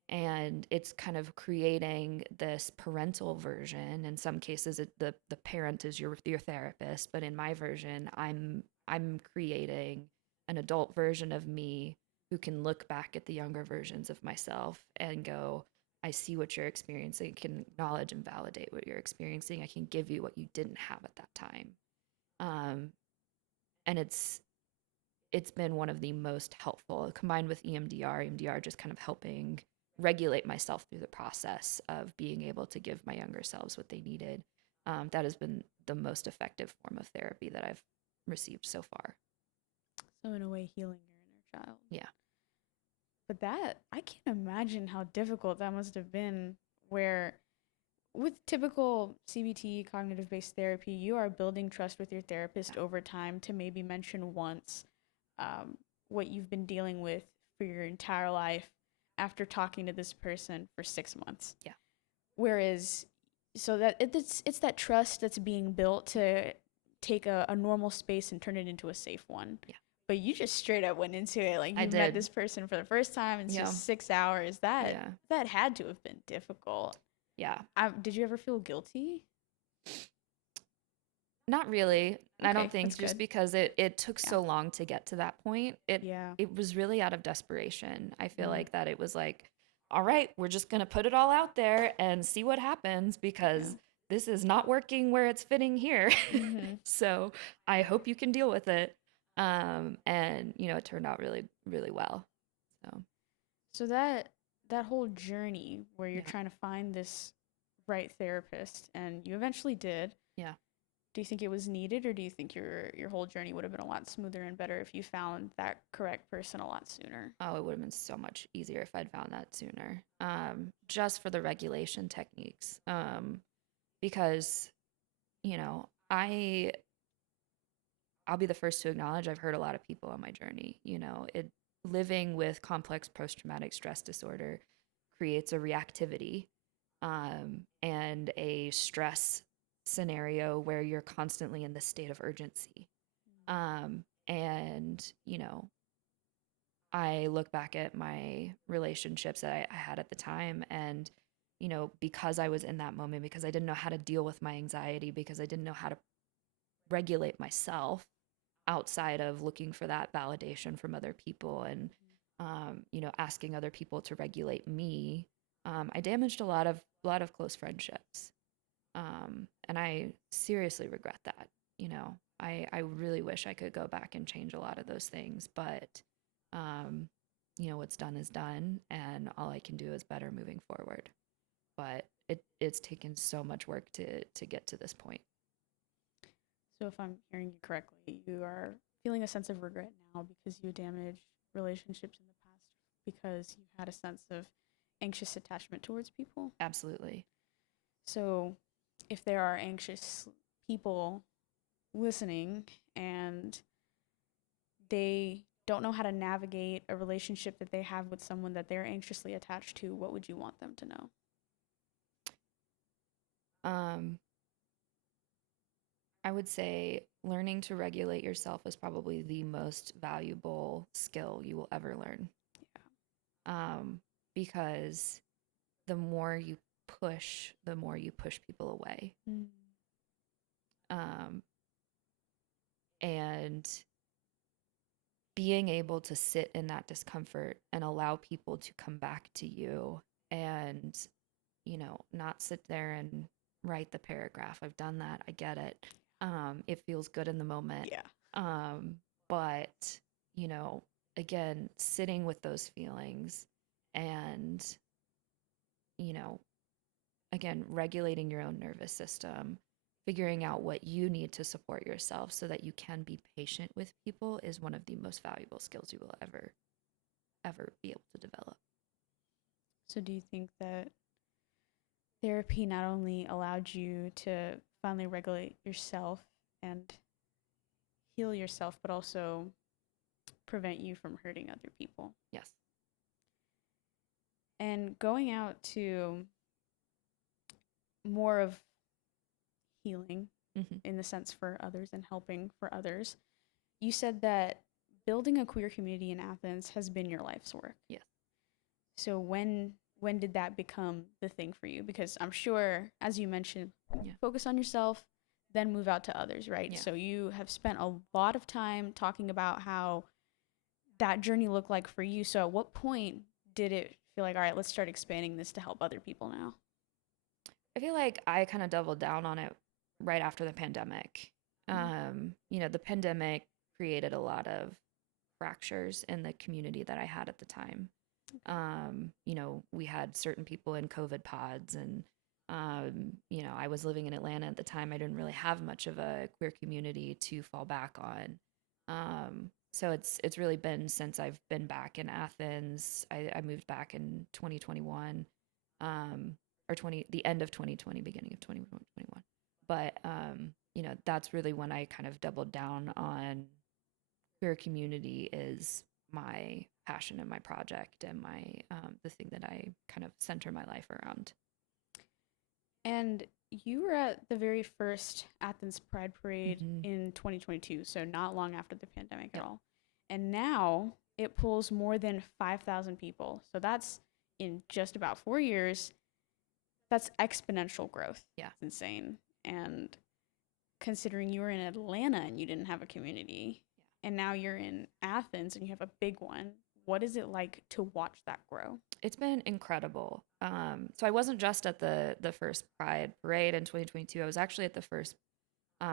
And it's kind of creating this parental version. In some cases, the parent is your therapist, but in my version, I'm creating an adult version of me who can look back at the younger versions of myself and go, I see what you're experiencing. I can acknowledge and validate what you're experiencing. I can give you what you didn't have at that time. Um, and it's been one of the most helpful combined with EMDR just kind of helping regulate myself through the process of being able to give my younger selves what they needed. That has been the most effective form of therapy that I've received so far. So in a way, healing your inner child. Yeah. But that I can't imagine how difficult that must have been. Where with typical CBT, cognitive based therapy, you are building trust with your therapist Yeah. over time to maybe mention once um, what you've been dealing with for your entire life after talking to this person for 6 months. Yeah. Whereas, so that it's that trust that's being built to take a normal space and turn it into a safe one. Yeah. But you just straight up went into it like I you met did. this person for the first time in Yeah. just 6 hours. That Yeah. that had to have been difficult. Yeah. Did you ever feel guilty? Not really. I don't Okay, think that's just good. because it took Yeah. so long to get to that point. Yeah. It was really out of desperation. I feel Mm. like that it was like, all right, we're just going to put it all out there and see what happens Yeah. because this is not working where it's fitting here. Mhm. So, I hope you can deal with it. And it turned out really really well. So, So that whole journey where you're yeah. trying to find this right therapist and you eventually did, Yeah. do you think it was needed or do you think your whole journey would have been a lot smoother and better if you found that correct person a lot sooner? Oh, it would have been so much easier if I'd found that sooner. Just for the regulation techniques. Because I'll be the first to acknowledge I've hurt a lot of people on my journey. It living with complex post traumatic stress disorder creates a reactivity, and a stress scenario where you're constantly in this state of urgency. And I look back at my relationships that I had at the time, and because I was in that moment, because I didn't know how to deal with my anxiety, because I didn't know how to regulate myself outside of looking for that validation from other people and asking other people to regulate me. I damaged a lot of close friendships, and I seriously regret that. I really wish I could go back and change a lot of those things, but um, what's done is done, and all I can do is better moving forward. But it's taken so much work to get to this point. So if I'm hearing you correctly, you are feeling a sense of regret now because you damaged relationships in the past because you had a sense of anxious attachment towards people. Absolutely. So if there are anxious people listening and they don't know how to navigate a relationship that they have with someone that they're anxiously attached to, what would you want them to know? Um, I would say learning to regulate yourself is probably the most valuable skill you will ever learn. Um, because the more you the more you push people away. Mm. Um, and being able to sit in that discomfort and allow people to come back to you and, not sit there and write the paragraph. I've done that. I get it. It feels good in the moment. Yeah. Um, but, you know, again, sitting with those feelings and, you know, again, regulating your own nervous system, figuring out what you need to support yourself so that you can be patient with people is one of the most valuable skills you will ever be able to develop. So do you think that therapy not only allowed you to finally regulate yourself and heal yourself, but also prevent you from hurting other people? Yes. And going out to more of healing Mm-hmm. in the sense for others and helping for others, you said that building a queer community in Athens has been your life's work. Yes. So when did that become the thing for you? Because I'm sure, as you mentioned, Yeah. focus on yourself, then move out to others, right? Yeah. So you have spent a lot of time talking about how that journey looked like for you. So at what point did it feel like, all right, let's start expanding this to help other people now? I feel like I kind of doubled down on it right after the pandemic. Mm-hmm. The pandemic created a lot of fractures in the community that I had at the time. We had certain people in COVID pods, and I was living in Atlanta at the time. I didn't really have much of a queer community to fall back on. So it's really been since I've been back in Athens. I moved back in 2021, um, or the end of 2020, beginning of 2021. But that's really when I kind of doubled down on queer community is my passion and my project and my the thing that I kind of center my life around. And you were at the very first Athens Pride Parade Mm-hmm. in 2022, so not long after the pandemic at Yep. all. And now it pulls more than 5,000 people. So that's in just about 4 years. That's exponential growth. Yeah. It's insane. And considering you were in Atlanta and you didn't have a community, and now you're in Athens and you have a big one, what is it like to watch that grow? It's been incredible. So I wasn't just at the first Pride Parade in 2022. I was actually at the first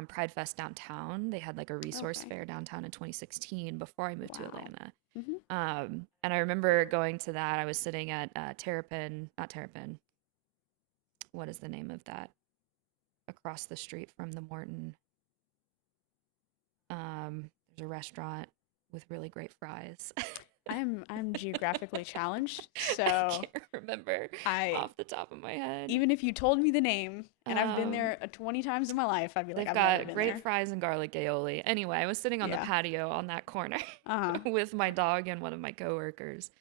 Pride Fest downtown. They had like a resource Okay. fair downtown in 2016 before I moved to Wow. Atlanta. Mm-hmm. And I remember going to that. I was sitting at Terrapin, not Terrapin. What is the name of that? Across the street from the Morton. There's a restaurant with really great fries. I'm geographically challenged, I so can't remember I off the top of my head. even if you told me the name and I've been Um, there 20 times in my life, I'd be like, they've I've never got been great there. fries and garlic aioli. Anyway, I was sitting on the Yeah. patio on that corner Uh-huh. with my dog and one of my coworkers.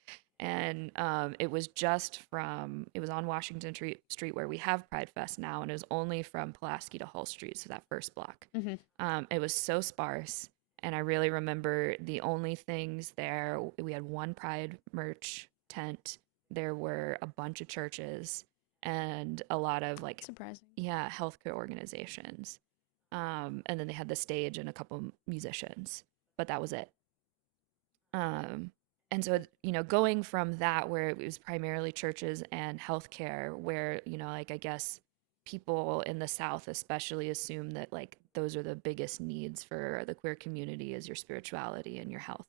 And it was it was on Washington Street where we have Pride Fest now, and it was only from Pulaski to Hull Street, so that first block. Mm-hmm. It was so sparse, and I really remember the only things there. We had one Pride merch tent. There were a bunch of churches and a lot of like, Surprising. yeah, healthcare organizations. And then they had the stage and a couple musicians, but that was it. Um, and so, going from that, where it was primarily churches and healthcare, where, like, I guess people in the South especially assume that, like, those are the biggest needs for the queer community is your spirituality and your health.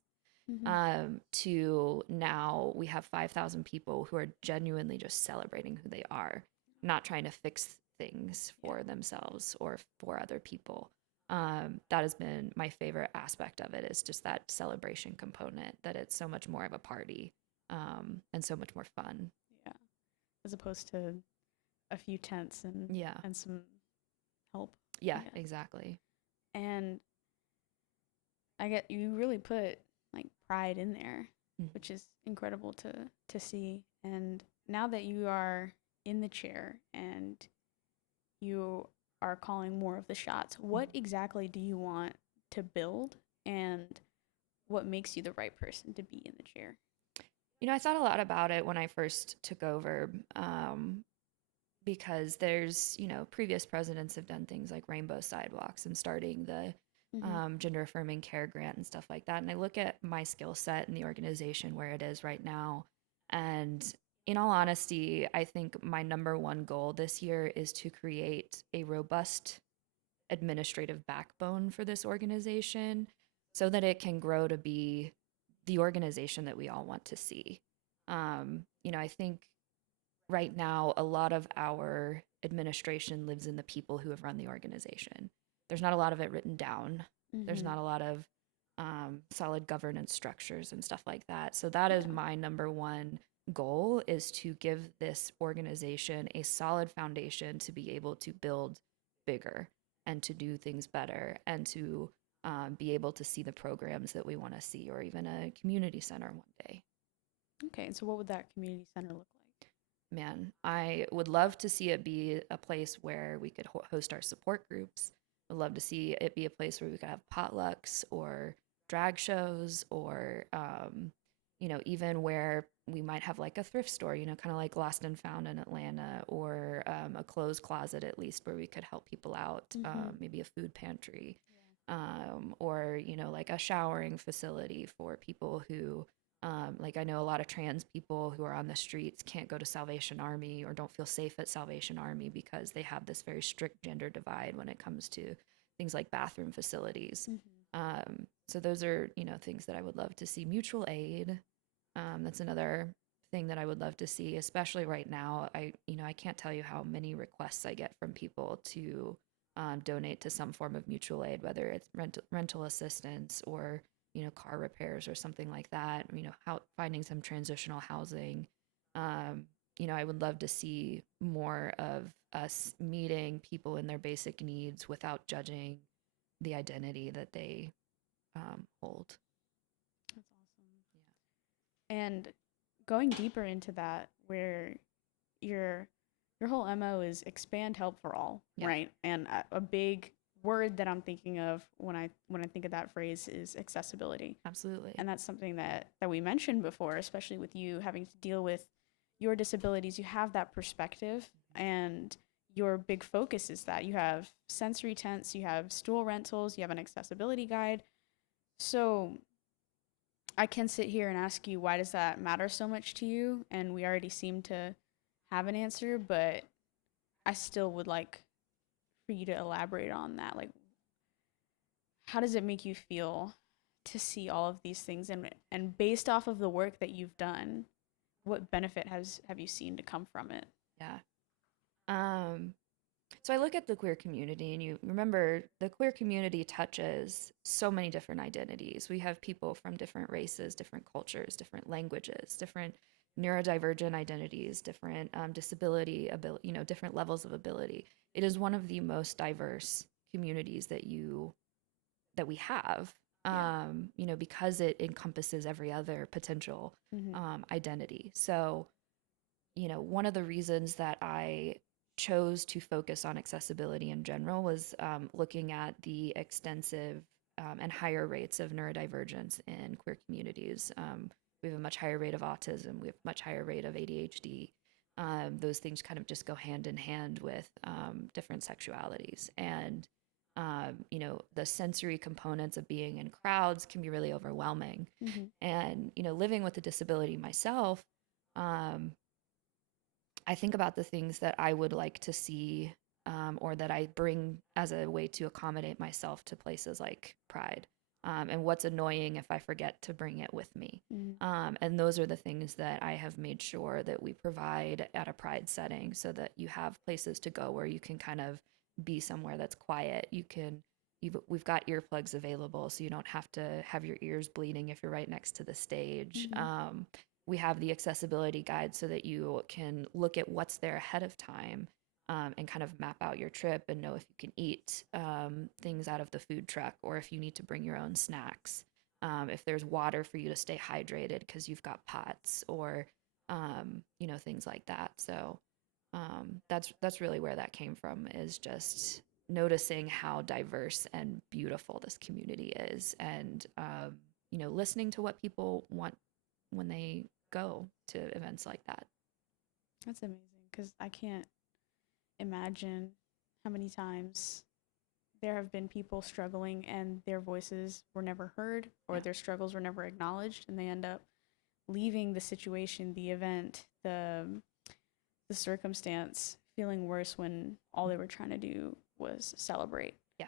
Mm-hmm. To now we have 5,000 people who are genuinely just celebrating who they are, not trying to fix things for themselves or for other people. That has been my favorite aspect of it is just that celebration component, that it's so much more of a party, and so much more fun. Yeah. As opposed to a few tents Yeah. and some help. Yeah, exactly. And I get you really put like pride in there, Mhm. which is incredible to see. And now that you are in the chair and you are calling more of the shots, what exactly do you want to build, and what makes you the right person to be in the chair? I thought a lot about it when I first took over, because there's, previous presidents have done things like rainbow sidewalks and starting the Mm-hmm. gender affirming care grant and stuff like that. And I look at my skill set and the organization where it is right now. And in all honesty, I think my number one goal this year is to create a robust administrative backbone for this organization so that it can grow to be the organization that we all want to see. I think right now a lot of our administration lives in the people who have run the organization. There's not a lot of it written down. There's Mm-hmm. not a lot of solid governance structures and stuff like that. So that is Yeah. my number one goal, is to give this organization a solid foundation to be able to build bigger and to do things better and to be able to see the programs that we want to see, or even a community center one day. Okay, and so what would that community center look Man, I would love to see it be a place where we could host our support groups. I'd love to see it be a place where we could have potlucks or drag shows, or, even where we might have like a thrift store, kind of like Lost and Found in Atlanta, or a clothes closet at least where we could help people out, like? Mm-hmm. maybe a food pantry, or, like a showering facility for people who like I know a lot of trans people who are on the streets can't go to Salvation Army or don't feel safe at Salvation Army because they have this very strict gender divide when it comes to things like bathroom facilities. Mm-hmm. So those are, things that I would love to see. Mutual aid, that's another thing that I would love to see, especially right now. I can't tell you how many requests I get from people to donate to some form of mutual aid, whether it's rental assistance or car repairs or something like that. How finding some transitional housing. Um, I would love to see more of us meeting people in their basic needs without judging the identity that they hold. That's awesome. And going deeper into that, where your your whole MO is expand help for all, Yeah, yeah, right? And a big word that I'm thinking of when I think of that phrase is accessibility. absolutely. And that's something that we mentioned before, especially with you having to deal with your disabilities. You have that perspective, and your big focus is that you have sensory tents, you have stool rentals, you have an accessibility guide. So I can sit here and ask you, why does that matter so much to you? And we already seem to have an answer, but I still would like for you to elaborate on that. Like, how does it make you feel to see all of these things, and based off of the work that you've done, what benefit has have you seen to come from it? Yeah. Um, so I look at the queer community, and you remember the queer community touches so many different identities. We have people from different races, different cultures, different languages, different neurodivergent identities, different disability ability, different levels of ability. It is one of the most diverse communities that we have, Yeah. because it encompasses every other potential Mm-hmm. identity. So, one of the reasons that I chose to focus on accessibility in general was looking at the extensive and higher rates of neurodivergence in queer communities. We have a much higher rate of autism, we have a much higher rate of ADHD. Those things kind of just go hand in hand with different sexualities. And, the sensory components of being in crowds can be really overwhelming. Mm-hmm. And, living with a disability myself, um, I think about the things that I would like to see, or that I bring as a way to accommodate myself to places like Pride, and what's annoying if I forget to bring it with me. Mm-hmm. And those are the things that I have made sure that we provide at a Pride setting, so that you have places to go where you can kind of be somewhere that's quiet. We've got earplugs available, so you don't have to have your ears bleeding if you're right next to the stage. Mm-hmm. We have the accessibility guide so that you can look at what's there ahead of time, and kind of map out your trip and know if you can eat things out of the food truck, or if you need to bring your own snacks. if there's water for you to stay hydrated because you've got pots or things like that. So that's really where that came from, is just noticing how diverse and beautiful this community is, and listening to what people want when they go to events like that. That's amazing because I can't imagine how many times there have been people struggling and their voices were never heard or Yeah. their struggles were never acknowledged, and they end up leaving the situation, the event, the circumstance feeling worse when all they were trying to do was celebrate. Yeah.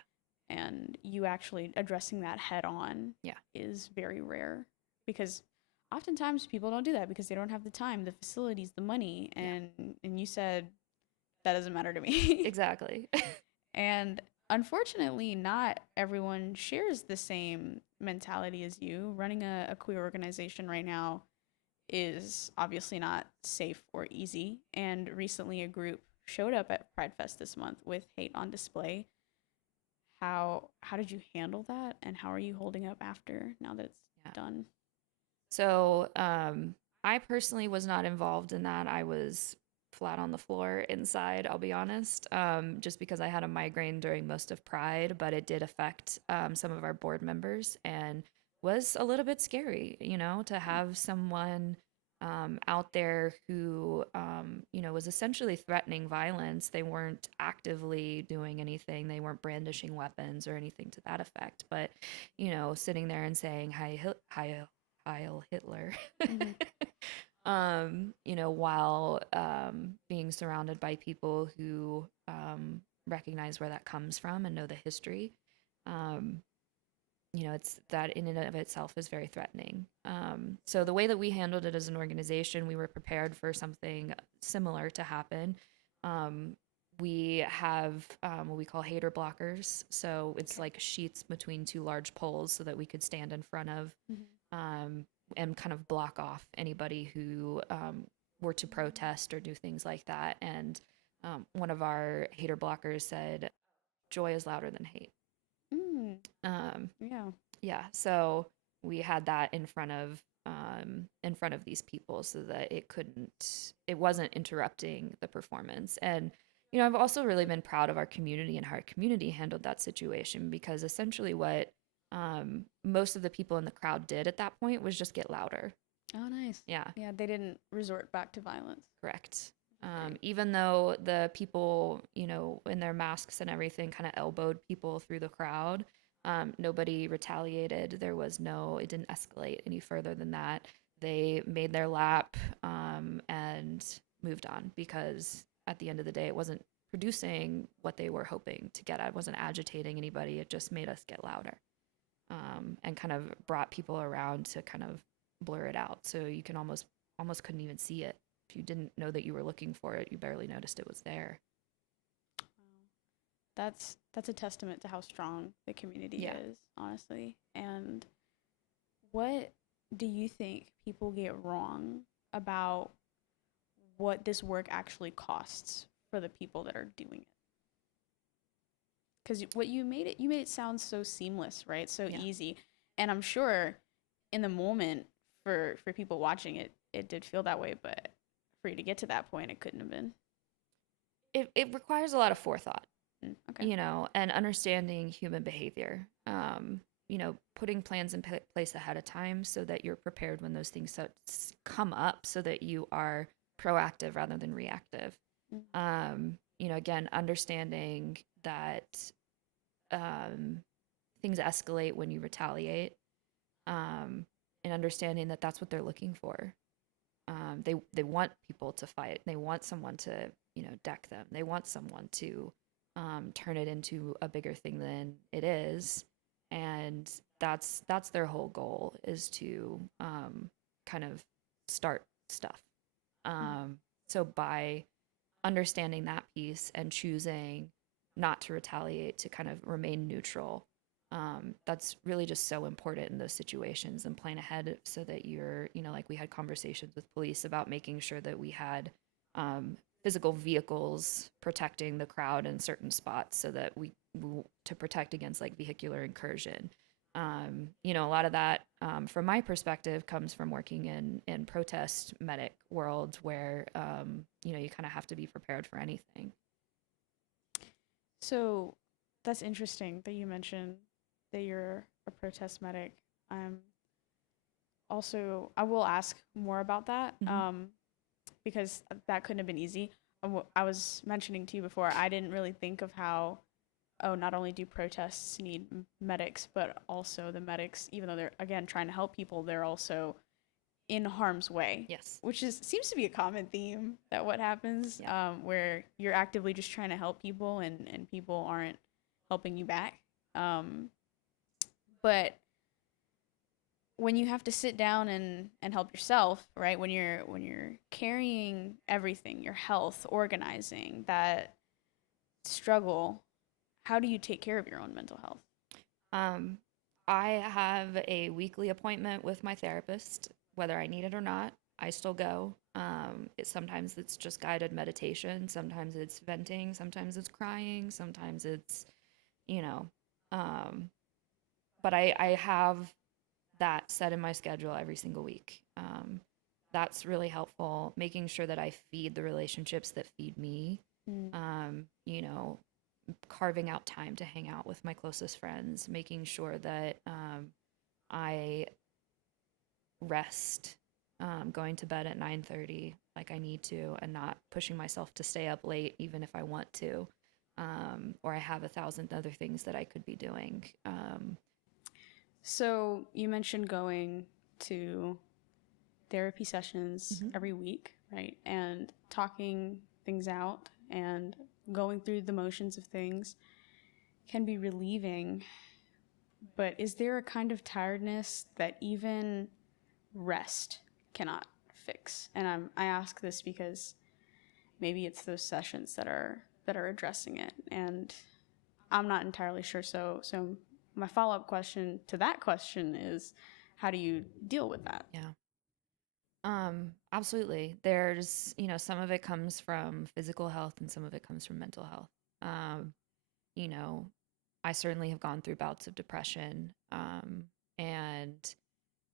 And you actually addressing that head on Yeah. is very rare, because oftentimes people don't do that because they don't have the time, the facilities, the money, Yeah. and you said that doesn't matter to me. Exactly. And unfortunately, not everyone shares the same mentality as you. Running a queer organization right now is obviously not safe or easy. And recently, a group showed up at Pride Fest this month with hate on display. How did you handle that, and how are you holding up after, now that it's Yeah. done? So I personally was not involved in that. I was flat on the floor inside, I'll be honest, just because I had a migraine during most of Pride, but it did affect some of our board members and was a little bit scary, to have someone out there who, was essentially threatening violence. They weren't actively doing anything, they weren't brandishing weapons or anything to that effect, but, sitting there and saying, Heil Hitler, Mm-hmm. while being surrounded by people who recognize where that comes from and know the history. Um, it's that in and of itself is very threatening. So the way that we handled it as an organization, we were prepared for something similar to happen. Um, we have what we call hater blockers. So it's Okay. like sheets between two large poles so that we could stand in front of Mm-hmm. um, and kind of block off anybody who were to protest or do things like that. And one of our hater blockers said, "Joy is louder than hate." Mm, Um, yeah. yeah, so we had that in front of these people so that it wasn't interrupting the performance. And I've also really been proud of our community and how our community handled that situation, because essentially what most of the people in the crowd did at that point was just get louder. Oh, nice. Yeah, Yeah, they didn't resort back to violence. correct. Great. Even though the people, in their masks and everything kind of elbowed people through the crowd, nobody retaliated. It didn't escalate any further than that. They made their lap and moved on, because at the end of the day, it wasn't producing what they were hoping to get at. It wasn't agitating anybody. It just made us get louder and kind of brought people around to kind of blur it out. So you can almost couldn't even see it. If you didn't know that you were looking for it, you barely noticed it was there. Wow. That's a testament to how strong the community Yeah. is, honestly. And what do you think people get wrong about what this work actually costs for the people that are doing it? Because what you made it sound so seamless, right? So Yeah. easy. And I'm sure in the moment, for people watching it, it did feel that way, but for you to get to that point, it couldn't have been. It requires a lot of forethought, Okay. and understanding human behavior. Putting plans in place ahead of time so that you're prepared when those things come up, so that you are proactive rather than reactive. Mm. Again, understanding that um, things escalate when you retaliate, um, and understanding that that's what they're looking for. They want people to fight. They want someone to deck them. They want someone to turn it into a bigger thing than it is, and that's their whole goal, is to kind of start stuff. Mm. Um, so by understanding that piece and choosing not to retaliate, to kind of remain neutral, that's really just so important in those situations, and plan ahead so that you're, like we had conversations with police about making sure that we had physical vehicles protecting the crowd in certain spots, so that to protect against like vehicular incursion. A lot of that, from my perspective, comes from working in protest medic worlds where, you kind of have to be prepared for anything. So that's interesting that you mentioned that you're a protest medic. Um, Also, I will ask more about that Hmm. because that couldn't have been easy. I was mentioning to you before, I didn't really think of how, oh, not only do protests need medics, but also the medics, even though they're, again, trying to help people, they're also in harm's way, Yes. which seems to be a common theme that what happens Yeah. where you're actively just trying to help people and people aren't helping you back. Um, but when you have to sit down and help yourself, right? When you're carrying everything, your health, organizing that struggle, how do you take care of your own mental health? Um, I have a weekly appointment with my therapist, whether I need it or not. I still go. Sometimes it's just guided meditation. Sometimes it's venting. Sometimes it's crying. Sometimes it's, you know, um, but I have that set in my schedule every single week. That's really helpful. Making sure that I feed the relationships that feed me. Mm. Um, you know, Carving out time to hang out with my closest friends, making sure that I rest, going to bed at 9:30 like I need to, and not pushing myself to stay up late even if I want to, or I have a thousand other things that I could be doing. So you mentioned going to therapy sessions Mhm. every week, right? And talking things out and going through the motions of things can be relieving. But is there a kind of tiredness that even rest cannot fix? And I ask this because maybe it's those sessions that are addressing it, and I'm not entirely sure. So my follow up question to that question is, how do you deal with that? Yeah. Absolutely. There's, some of it comes from physical health and some of it comes from mental health. Um, you know, I certainly have gone through bouts of depression. And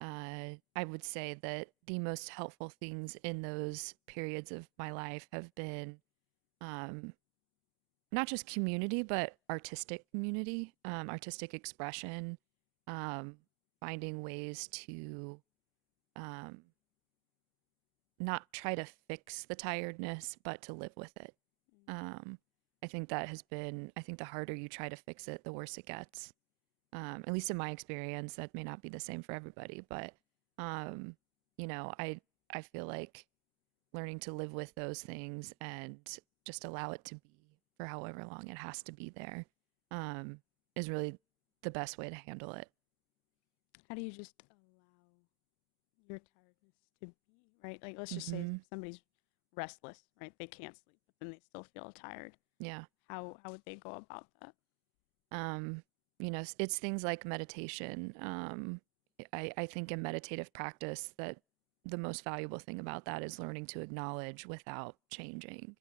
I would say that the most helpful things in those periods of my life have been, um, not just community, but artistic community, artistic expression, um, finding ways to, um, not try to fix the tiredness, but to live with it. Um, I think the harder you try to fix it, the worse it gets. At least in my experience, that may not be the same for everybody, but, um, I feel like learning to live with those things and just allow it to be for however long it has to be there, um, is really the best way to handle it. How do you just allow your tiredness to be, right? Like, let's just say Hmm. somebody's restless, right? They can't sleep, but then they still feel tired. Yeah. How would they go about that? Um, it's things like meditation. I think in meditative practice that the most valuable thing about that is learning to acknowledge without changing.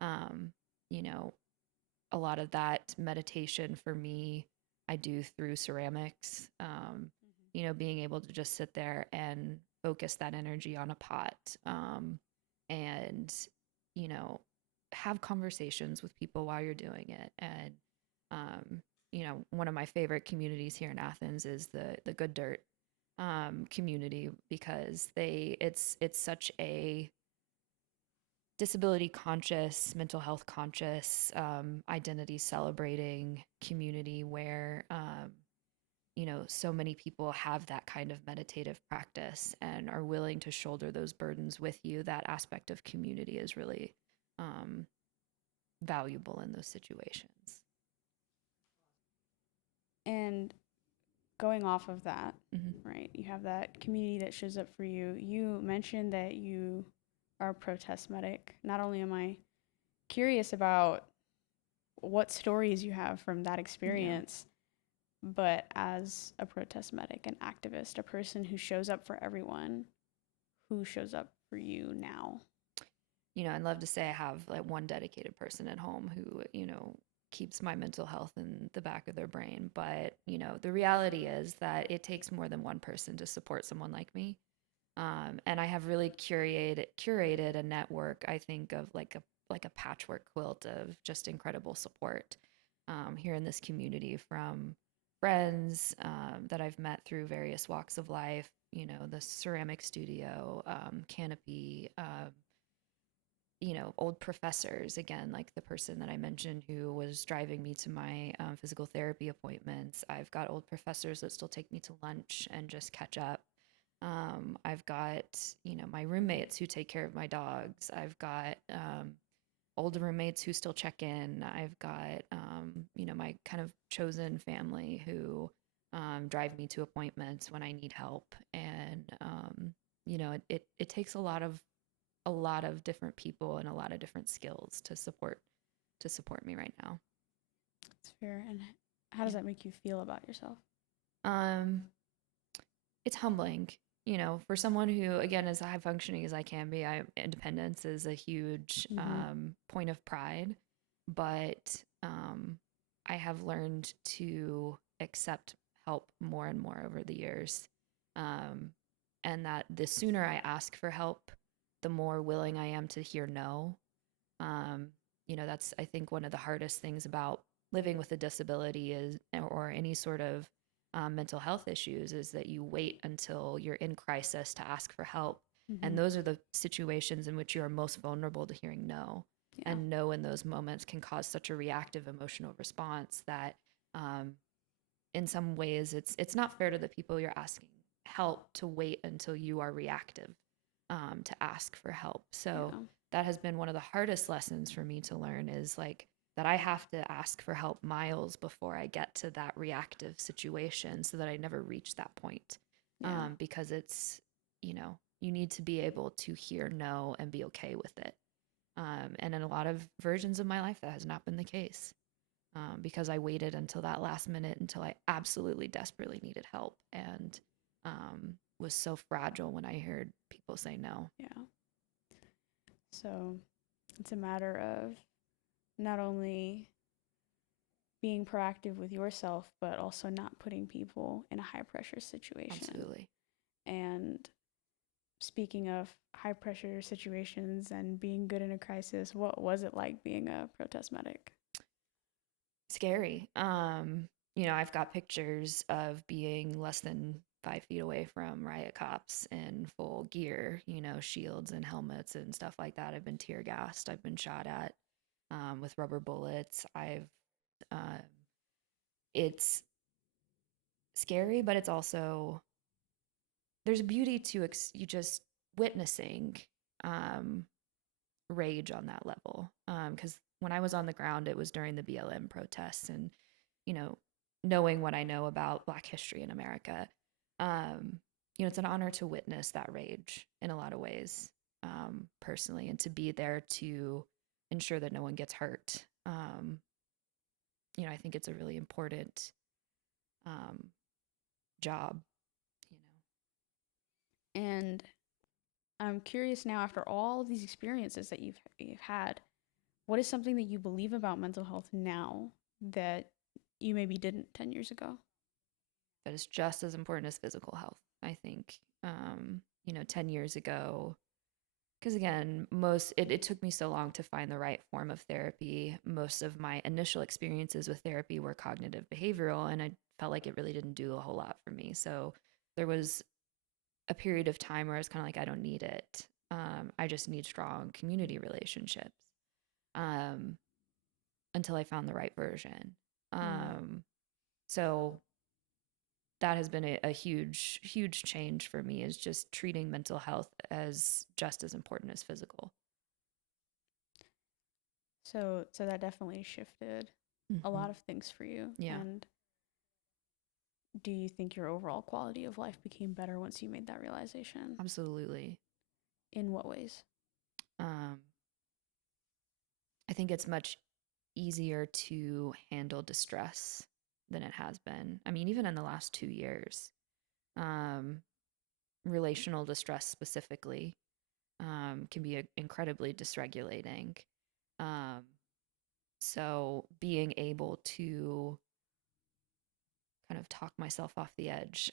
Um, you know, a lot of that meditation for me, I do through ceramics. Being able to just sit there and focus that energy on a pot, and, you know, have conversations with people while you're doing it. And, one of my favorite communities here in Athens is the Good Dirt community, because it's such a disability conscious, mental health conscious, identity celebrating community where, so many people have that kind of meditative practice and are willing to shoulder those burdens with you. That aspect of community is really, um, valuable in those situations. And going off of that, Hmm. right? You have that community that shows up for you. You mentioned that you are a protest medic. Not only am I curious about what stories you have from that Yeah. experience, but as a protest medic, an activist, a person who shows up for everyone, who shows up for you now? I'd love to say I have like one dedicated person at home who, keeps my mental health in the back of their brain. But, the reality is that it takes more than one person to support someone like me. And I have really curated a network, I think, of like a patchwork quilt of just incredible support here in this community, from friends that I've met through various walks of life, the ceramic studio, canopy, old professors, again, like the person that I mentioned who was driving me to my physical therapy appointments. I've got old professors that still take me to lunch and just catch up. I've got, my roommates who take care of my dogs. I've got older roommates who still check in. I've got, my kind of chosen family who drive me to appointments when I need help. And, it takes a lot of different people and a lot of different skills to support me right now. It's fair. And how does Yeah. that make you feel about yourself? Um, it's humbling, for someone who, again, as high functioning as I can be. Independence is a huge Mm-hmm. point of pride, but I have learned to accept help more and more over the years, um, and that the sooner I ask for help, the more willing I am to hear no. Um, that's, I think, one of the hardest things about living with a disability is, or any sort of mental health issues, is that you wait until you're in crisis to ask for help. Mm-hmm. And those are the situations in which you are most vulnerable to hearing no. Yeah. And no in those moments can cause such a reactive emotional response that, um, in some ways, it's not fair to the people you're asking help to wait until you are reactive to ask for help. So Yeah. that has been one of the hardest lessons for me to learn, is like that I have to ask for help miles before I get to that reactive situation, so that I never reach that point. Yeah. Because you need to be able to hear no and be okay with it. And in a lot of versions of my life, that has not been the case, because I waited until that last minute, until I absolutely desperately needed help, and was so fragile when I heard people say no. Yeah. So it's a matter of not only being proactive with yourself, but also not putting people in a high pressure situation. Absolutely. And speaking of high pressure situations and being good in a crisis, what was it like being a protest medic? Scary. I've got pictures of being less than 5 feet away from riot cops in full gear, shields and helmets and stuff like that. I've been tear gassed. I've been shot at with rubber bullets. Um, it's scary, but it's also, there's beauty to you just witnessing um, rage on that level. Because when I was on the ground, it was during the BLM protests, and you know, knowing what I know about Black history in America, it's an honor to witness that rage in a lot of ways, personally, and to be there to ensure that no one gets hurt. I think it's a really important um, job. You And I'm curious now, after all of these experiences that you've had, what is something that you believe about mental health now that you maybe didn't 10 years ago? that is just as important as physical health, I think. 10 years ago, because again, it took me so long to find the right form of therapy. Most of my initial experiences with therapy were cognitive behavioral, and I felt like it really didn't do a whole lot for me. So there was a period of time where I was kind of like, I don't need it. I just need strong community relationships, um, until I found the right version. Mm. So that has been a huge, huge change for me, is just treating mental health as just as important as physical. So that definitely shifted a Mm-hmm. lot of things for you. Yeah, And do you think your overall quality of life became better once you made that realization? absolutely. In what ways? Um, I think it's much easier to handle distress than it has been. I mean, even in the last 2 years, um, relational distress specifically, can be incredibly dysregulating. Um, so being able to kind of talk myself off the edge,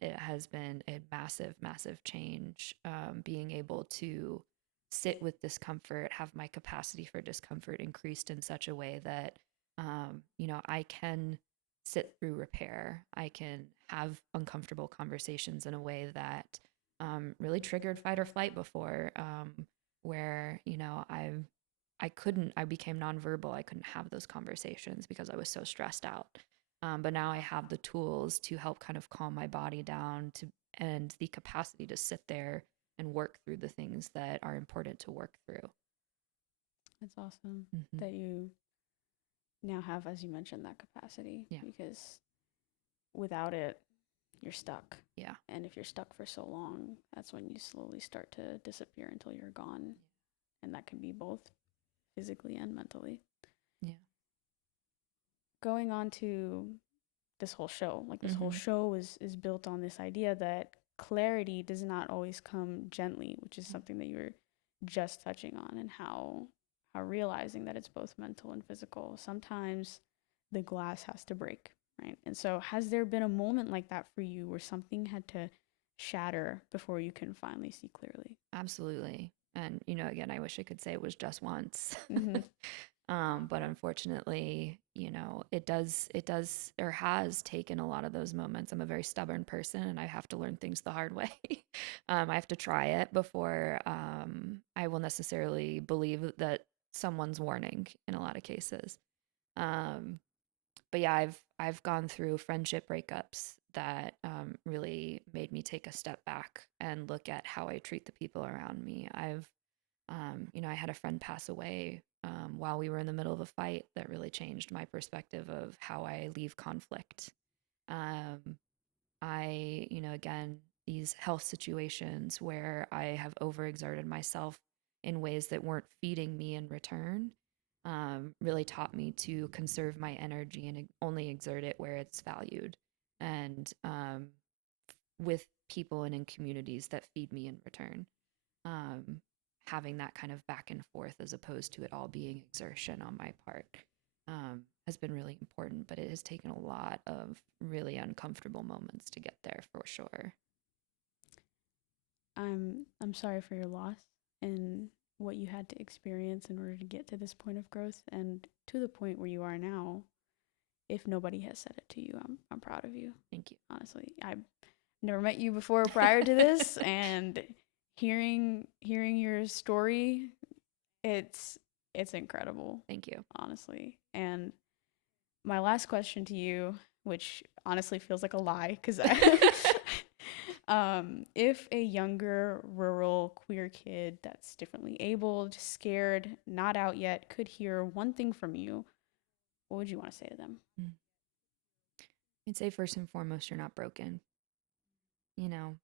it has been a massive, massive change. Being able to sit with discomfort, have my capacity for discomfort increased in such a way that, I can sit through repair. I can have uncomfortable conversations in a way that really triggered fight or flight before, where, I became nonverbal. I couldn't have those conversations because I was so stressed out. But now I have the tools to help kind of calm my body down and the capacity to sit there and work through the things that are important to work through. That's awesome Hmm. that you now have, as you mentioned, that capacity, Yeah. because without it, you're stuck. Yeah. And if you're stuck for so long, that's when you slowly start to disappear until you're gone. And that can be both physically and mentally. Yeah. Going on to this whole show, like this whole Hmm. show is built on this idea that clarity does not always come gently, which is something that you were just touching on, and how realizing that it's both mental and physical. Sometimes the glass has to break, right? And so has there been a moment like that for you where something had to shatter before you can finally see clearly? Absolutely. And, again, I wish I could say it was just once. Mm-hmm. But unfortunately, it does, or has taken a lot of those moments. I'm a very stubborn person and I have to learn things the hard way. I have to try it before I will necessarily believe that someone's warning in a lot of cases. Um, but yeah, I've gone through friendship breakups that really made me take a step back and look at how I treat the people around me. I had a friend pass away while we were in the middle of a fight that really changed my perspective of how I leave conflict. Um, again, these health situations where I have overexerted myself in ways that weren't feeding me in return, really taught me to conserve my energy and only exert it where it's valued. And with people and in communities that feed me in return. Um, Having that kind of back and forth as opposed to it all being exertion on my part has been really important, but it has taken a lot of really uncomfortable moments to get there for sure. I'm sorry for your loss and what you had to experience in order to get to this point of growth and to the point where you are now. If nobody has said it to you, I'm proud of you. Thank you. Honestly, I've never met you before prior to this, and hearing your story, it's it's incredible, Thank you. honestly. And my last question to you, which honestly feels like a lie, because if a younger rural queer kid that's differently abled, scared, not out yet, could hear one thing from you, what would you want to say to them? I'd say first and foremost, you're not broken. You know,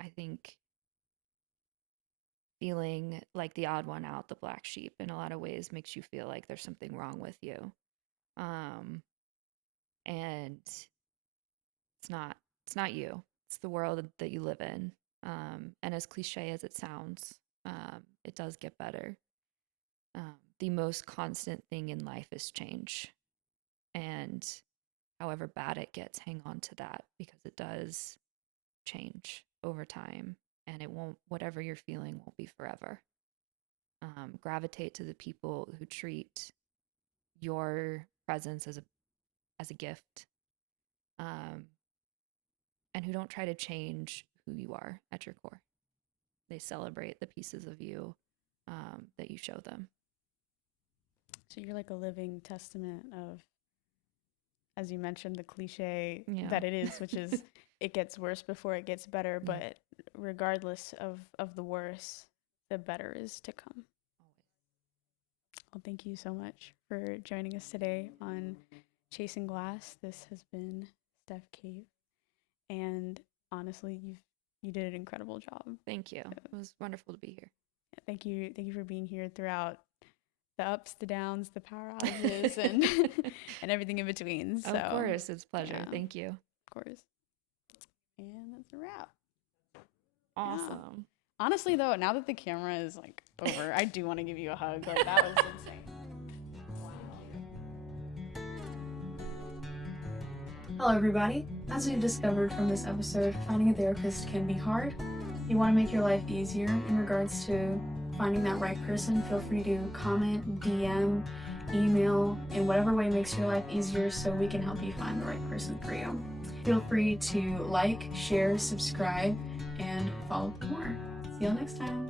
I think feeling like the odd one out, the black sheep, in a lot of ways makes you feel like there's something wrong with you. Um, and it's not. It's not you. It's the world that you live in. And as cliche as it sounds, it does get better. The most constant thing in life is change, and however bad it gets, hang on to that because it does change over time, and it won't. Whatever you're feeling won't be forever. Gravitate to the people who treat your presence as a gift, um, and who don't try to change who you are at your core. They celebrate the pieces of you that you show them. So you're like a living testament of, as you mentioned, the cliche Yeah. that it is, which is it gets worse before it gets better, Yeah. but regardless of the worse, the better is to come. Well, thank you so much for joining us today on Chasing Glass. This has been Steph Cave, and honestly, you did an incredible job. Thank you. So It was wonderful to be thank you for being here throughout the ups, the downs, the power outages, and here. and everything in between. Of So course, it's a pleasure. yeah, Thank you. of course. And that's a wrap. Yeah. Awesome. Honestly, though, now that the camera is like over, I do want to give you a hug. Like that was insane. Wow. Hello, everybody. As we've discovered from this episode, finding a therapist can be hard. If you want to make your life easier in regards to finding that right person, feel free to comment, DM, email, in whatever way makes your life easier so we can help you find the right person for you. Feel free to like, share, subscribe, and follow for more. See y'all next time.